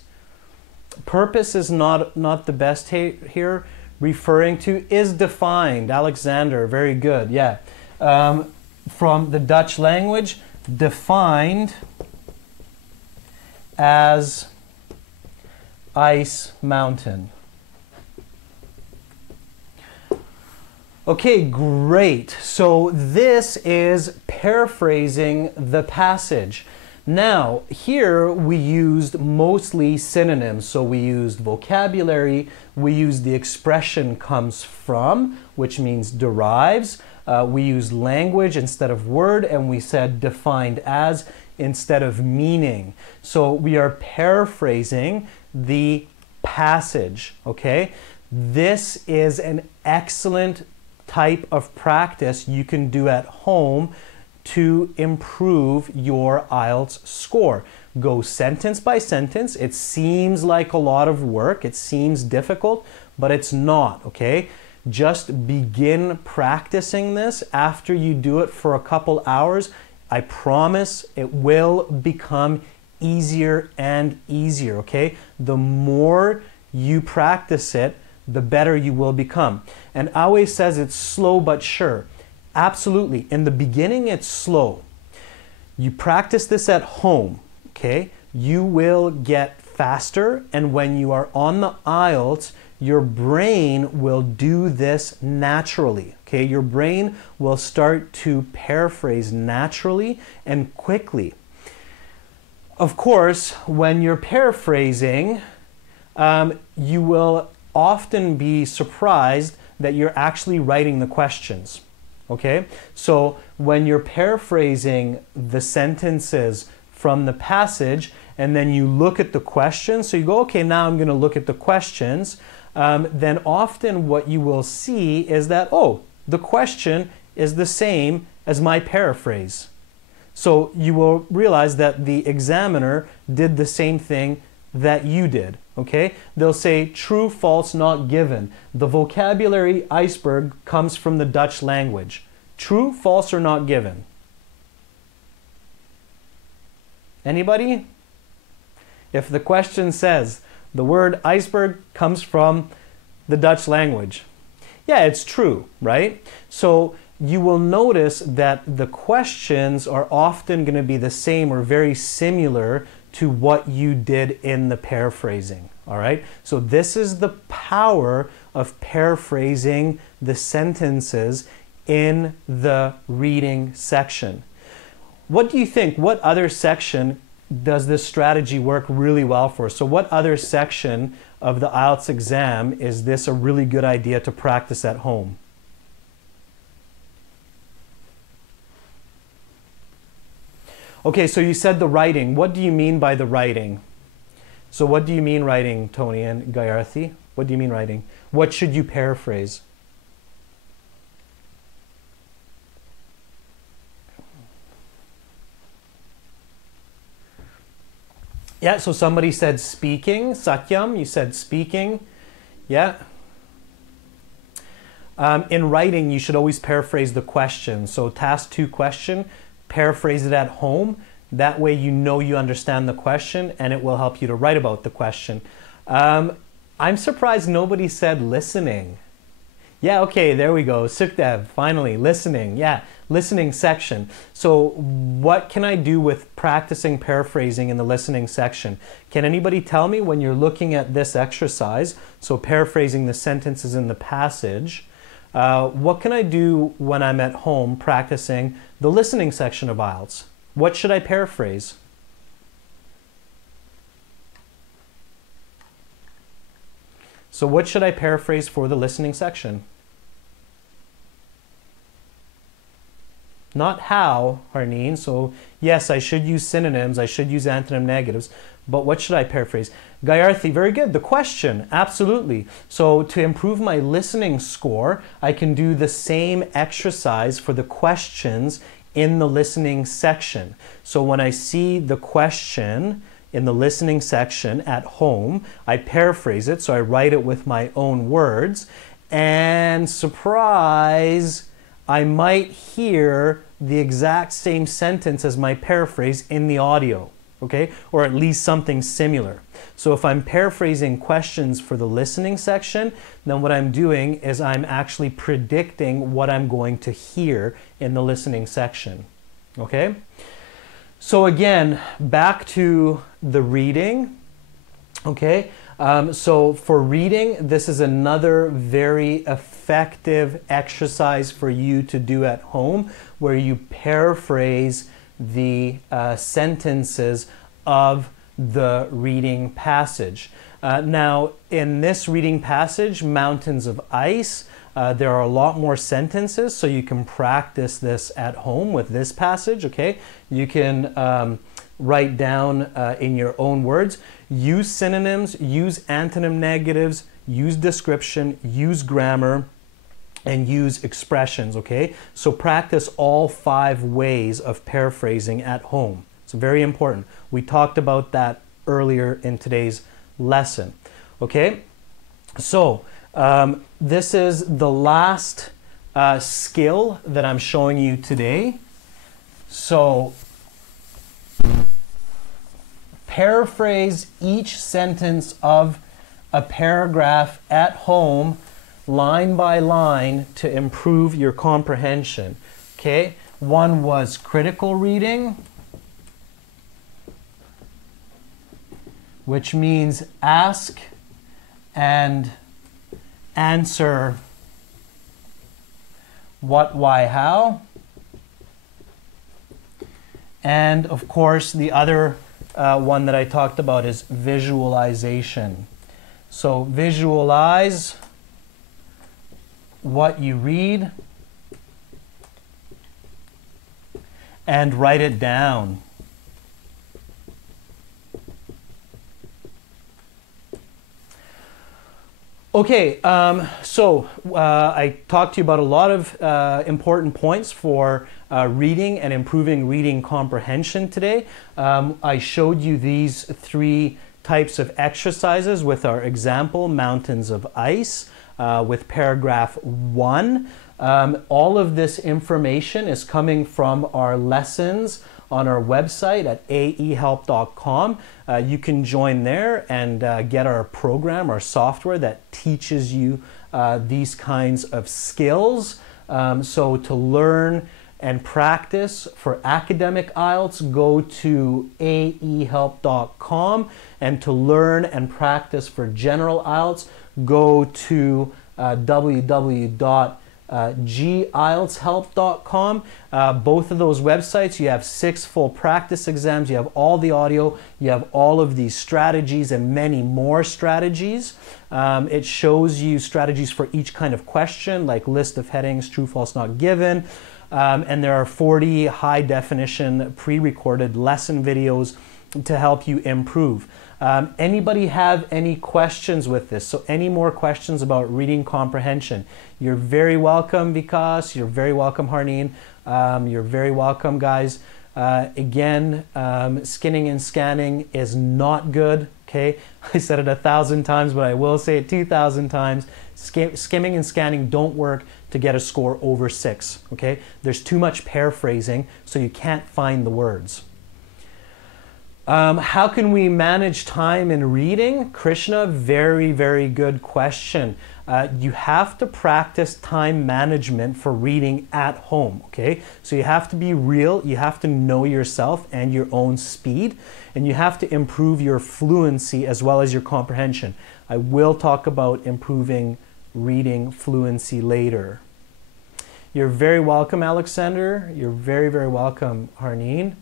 Purpose is not the best here. Referring to is defined. Alexander, very good. Yeah. From the Dutch language, defined as ice mountain. Okay, great. So this is paraphrasing the passage. Now, here we used mostly synonyms. So we used vocabulary, we used the expression comes from, which means derives. We used language instead of word, and we said defined as instead of meaning. So we are paraphrasing the passage, okay? This is an excellent type of practice you can do at home to improve your IELTS score. Go sentence by sentence. It seems like a lot of work. It seems difficult, but it's not, okay? Just begin practicing this. After you do it for a couple hours, I promise it will become easier and easier, okay? The more you practice it, the better you will become. And Awe says it's slow but sure. Absolutely. In the beginning, it's slow. You practice this at home, okay? You will get faster, and when you are on the IELTS, your brain will do this naturally, okay? Your brain will start to paraphrase naturally and quickly. Of course, when you're paraphrasing, you will often be surprised that you're actually writing the questions, okay? So when you're paraphrasing the sentences from the passage and then you look at the questions, so you go, okay, now I'm going to look at the questions, then often what you will see is that, oh, the question is the same as my paraphrase. So you will realize that the examiner did the same thing that you did, okay? They'll say true, false, not given. The vocabulary iceberg comes from the Dutch language. True, false, or not given? Anybody? If the question says the word iceberg comes from the Dutch language, yeah, it's true, right? So you will notice that the questions are often going to be the same or very similar to what you did in the paraphrasing, all right? So this is the power of paraphrasing the sentences in the reading section. What do you think? What other section does this strategy work really well for? So what other section of the IELTS exam is this a really good idea to practice at home? Okay, so you said the writing. What do you mean by the writing? So what do you mean writing, Tony and Gayarthi? What do you mean writing? What should you paraphrase? Yeah, so somebody said speaking. Satyam, you said speaking. Yeah. In writing, you should always paraphrase the question. So task 2 question, paraphrase it at home. That way you know you understand the question and it will help you to write about the question. I'm surprised nobody said listening. Yeah, okay, there we go. Sukhdev, finally, listening. Yeah, listening section. So what can I do with practicing paraphrasing in the listening section? Can anybody tell me when you're looking at this exercise, so paraphrasing the sentences in the passage, what can I do when I'm at home practicing the listening section of IELTS? What should I paraphrase? So what should I paraphrase for the listening section? not how, Harneen. So yes, I should use synonyms, I should use antonym negatives, but what should I paraphrase? Gayarthi, very good. The question, absolutely. So to improve my listening score, I can do the same exercise for the questions in the listening section. So when I see the question in the listening section at home, I paraphrase it, so I write it with my own words, and surprise, I might hear the exact same sentence as my paraphrase in the audio, okay? Or at least something similar. So if I'm paraphrasing questions for the listening section, then what I'm doing is I'm actually predicting what I'm going to hear in the listening section, okay? So again, back to the reading, okay? So for reading, this is another very effective exercise for you to do at home, where you paraphrase the sentences of the reading passage. Now, in this reading passage, Mountains of Ice, there are a lot more sentences, so you can practice this at home with this passage, okay? You can write down in your own words. Use synonyms, use antonym negatives, use description, use grammar, and use expressions, okay? So practice all 5 ways of paraphrasing at home. It's very important. We talked about that earlier in today's lesson, okay? So this is the last skill that I'm showing you today. So paraphrase each sentence of a paragraph at home, line by line, to improve your comprehension. Okay, one was critical reading, which means ask and answer what, why, how. And of course, the other one that I talked about is visualization. So visualize what you read and write it down. Okay, so I talked to you about a lot of important points for reading and improving reading comprehension today. I showed you these 3 types of exercises with our example, Mountains of Ice, with paragraph 1. All of this information is coming from our lessons on our website at aehelp.com. You can join there and get our program, our software that teaches you these kinds of skills. So to learn and practice for academic IELTS, go to aehelp.com, and to learn and practice for general IELTS, go to www.gieltshelp.com. Both of those websites, you have 6 full practice exams, you have all the audio, you have all of these strategies and many more strategies. It shows you strategies for each kind of question, like list of headings, true, false, not given. And there are 40 high definition pre-recorded lesson videos to help you improve. Anybody have any questions with this? So any more questions about reading comprehension? You're very welcome, Vikas. You're very welcome, Harneen. You're very welcome, guys. Again, skinning and scanning is not good, okay? I said it 1,000 times, but I will say it 2,000 times. Skimming and scanning don't work to get a score over 6, okay? There's too much paraphrasing, so you can't find the words. How can we manage time in reading? Krishna, very, very good question. You have to practice time management for reading at home, okay? So you have to be real, you have to know yourself and your own speed, and you have to improve your fluency as well as your comprehension. I will talk about improving reading fluency later. You're very welcome, Alexander. You're very, very welcome, Harneen.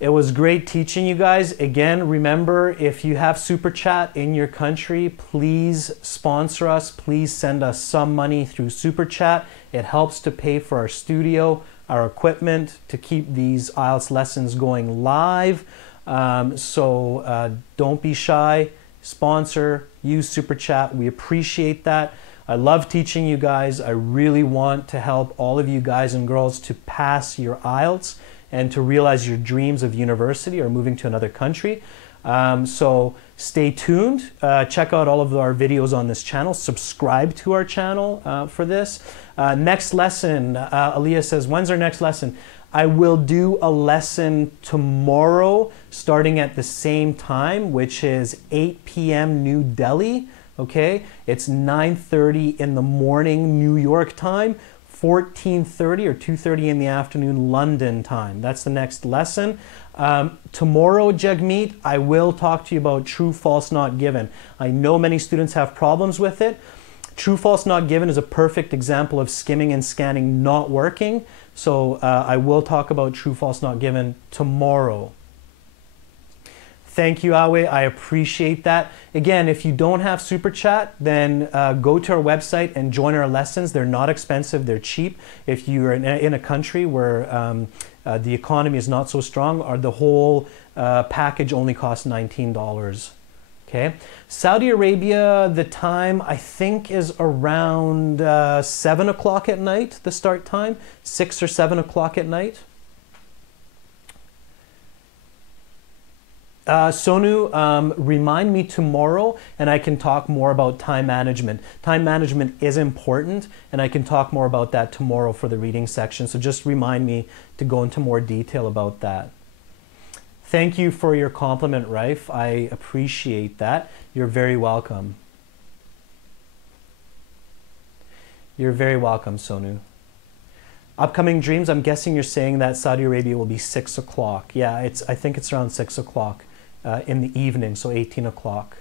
It was great teaching you guys. Again, remember, if you have Super Chat in your country, please sponsor us. Please send us some money through Super Chat. It helps to pay for our studio, our equipment, to keep these IELTS lessons going live. So don't be shy. Sponsor, use Super Chat. We appreciate that. I love teaching you guys. I really want to help all of you guys and girls to pass your IELTS and to realize your dreams of university or moving to another country. So stay tuned. Check out all of our videos on this channel. Subscribe to our channel for this. Next lesson, Aaliyah says, when's our next lesson? I will do a lesson tomorrow starting at the same time, which is 8 p.m. New Delhi. Okay, it's 9:30 in the morning New York time, 14:30 or 2:30 in the afternoon London time. That's the next lesson. Tomorrow, Jagmeet, I will talk to you about true, false, not given. I know many students have problems with it. True, false, not given is a perfect example of skimming and scanning not working. So I will talk about true, false, not given tomorrow. Thank you, Awe. I appreciate that. Again, if you don't have Super Chat, then go to our website and join our lessons. They're not expensive. They're cheap. If you're in a country where the economy is not so strong, or the whole package only costs $19. Okay. Saudi Arabia, the time I think is around 7 o'clock at night, the start time, 6 or 7 o'clock at night. Sonu, remind me tomorrow and I can talk more about time management. Time management is important and I can talk more about that tomorrow for the reading section. So just remind me to go into more detail about that. Thank you for your compliment, Raif. I appreciate that. You're very welcome. You're very welcome, Sonu. Upcoming dreams, I'm guessing you're saying that Saudi Arabia will be 6 o'clock. Yeah, I think it's around 6 o'clock in the evening, so 18 o'clock.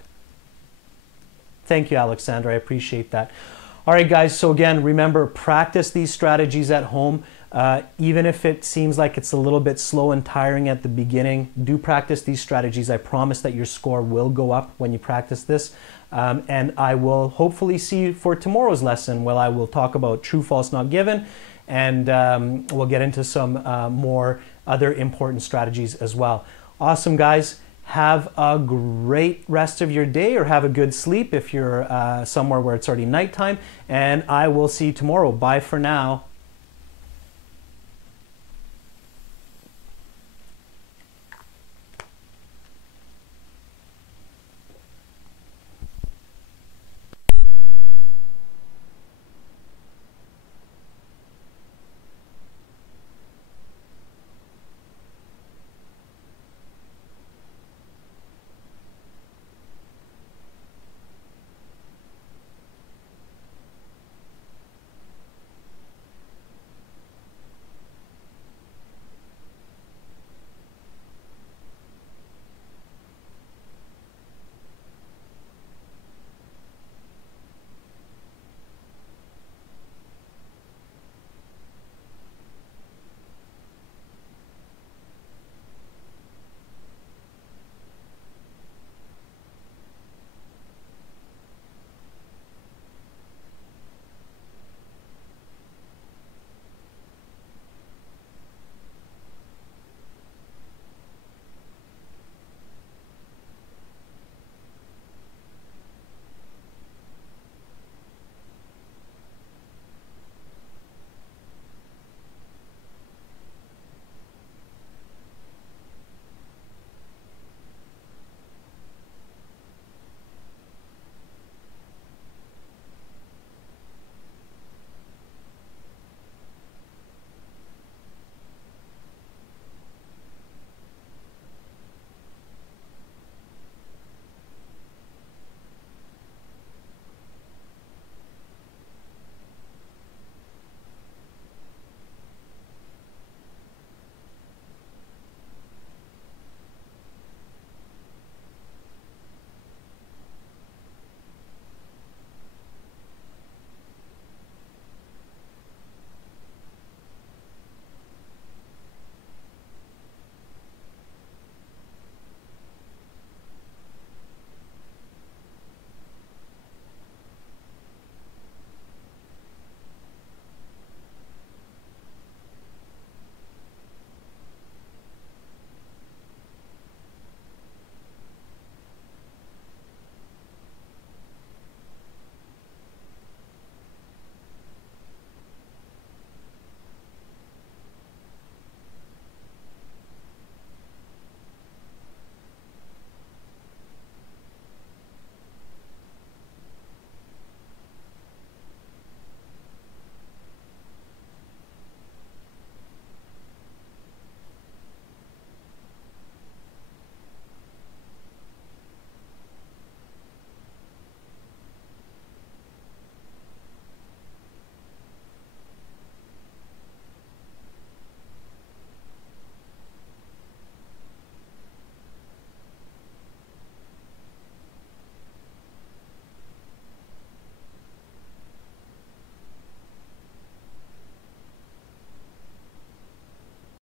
Thank you, Alexandra. I appreciate that. All right, guys. So again, remember, practice these strategies at home. Even if it seems like it's a little bit slow and tiring at the beginning, do practice these strategies. I promise that your score will go up when you practice this. And I will hopefully see you for tomorrow's lesson, where I will talk about true, false, not given. And we'll get into some more other important strategies as well. Awesome, guys. Have a great rest of your day, or have a good sleep if you're somewhere where it's already nighttime. And I will see you tomorrow. Bye for now.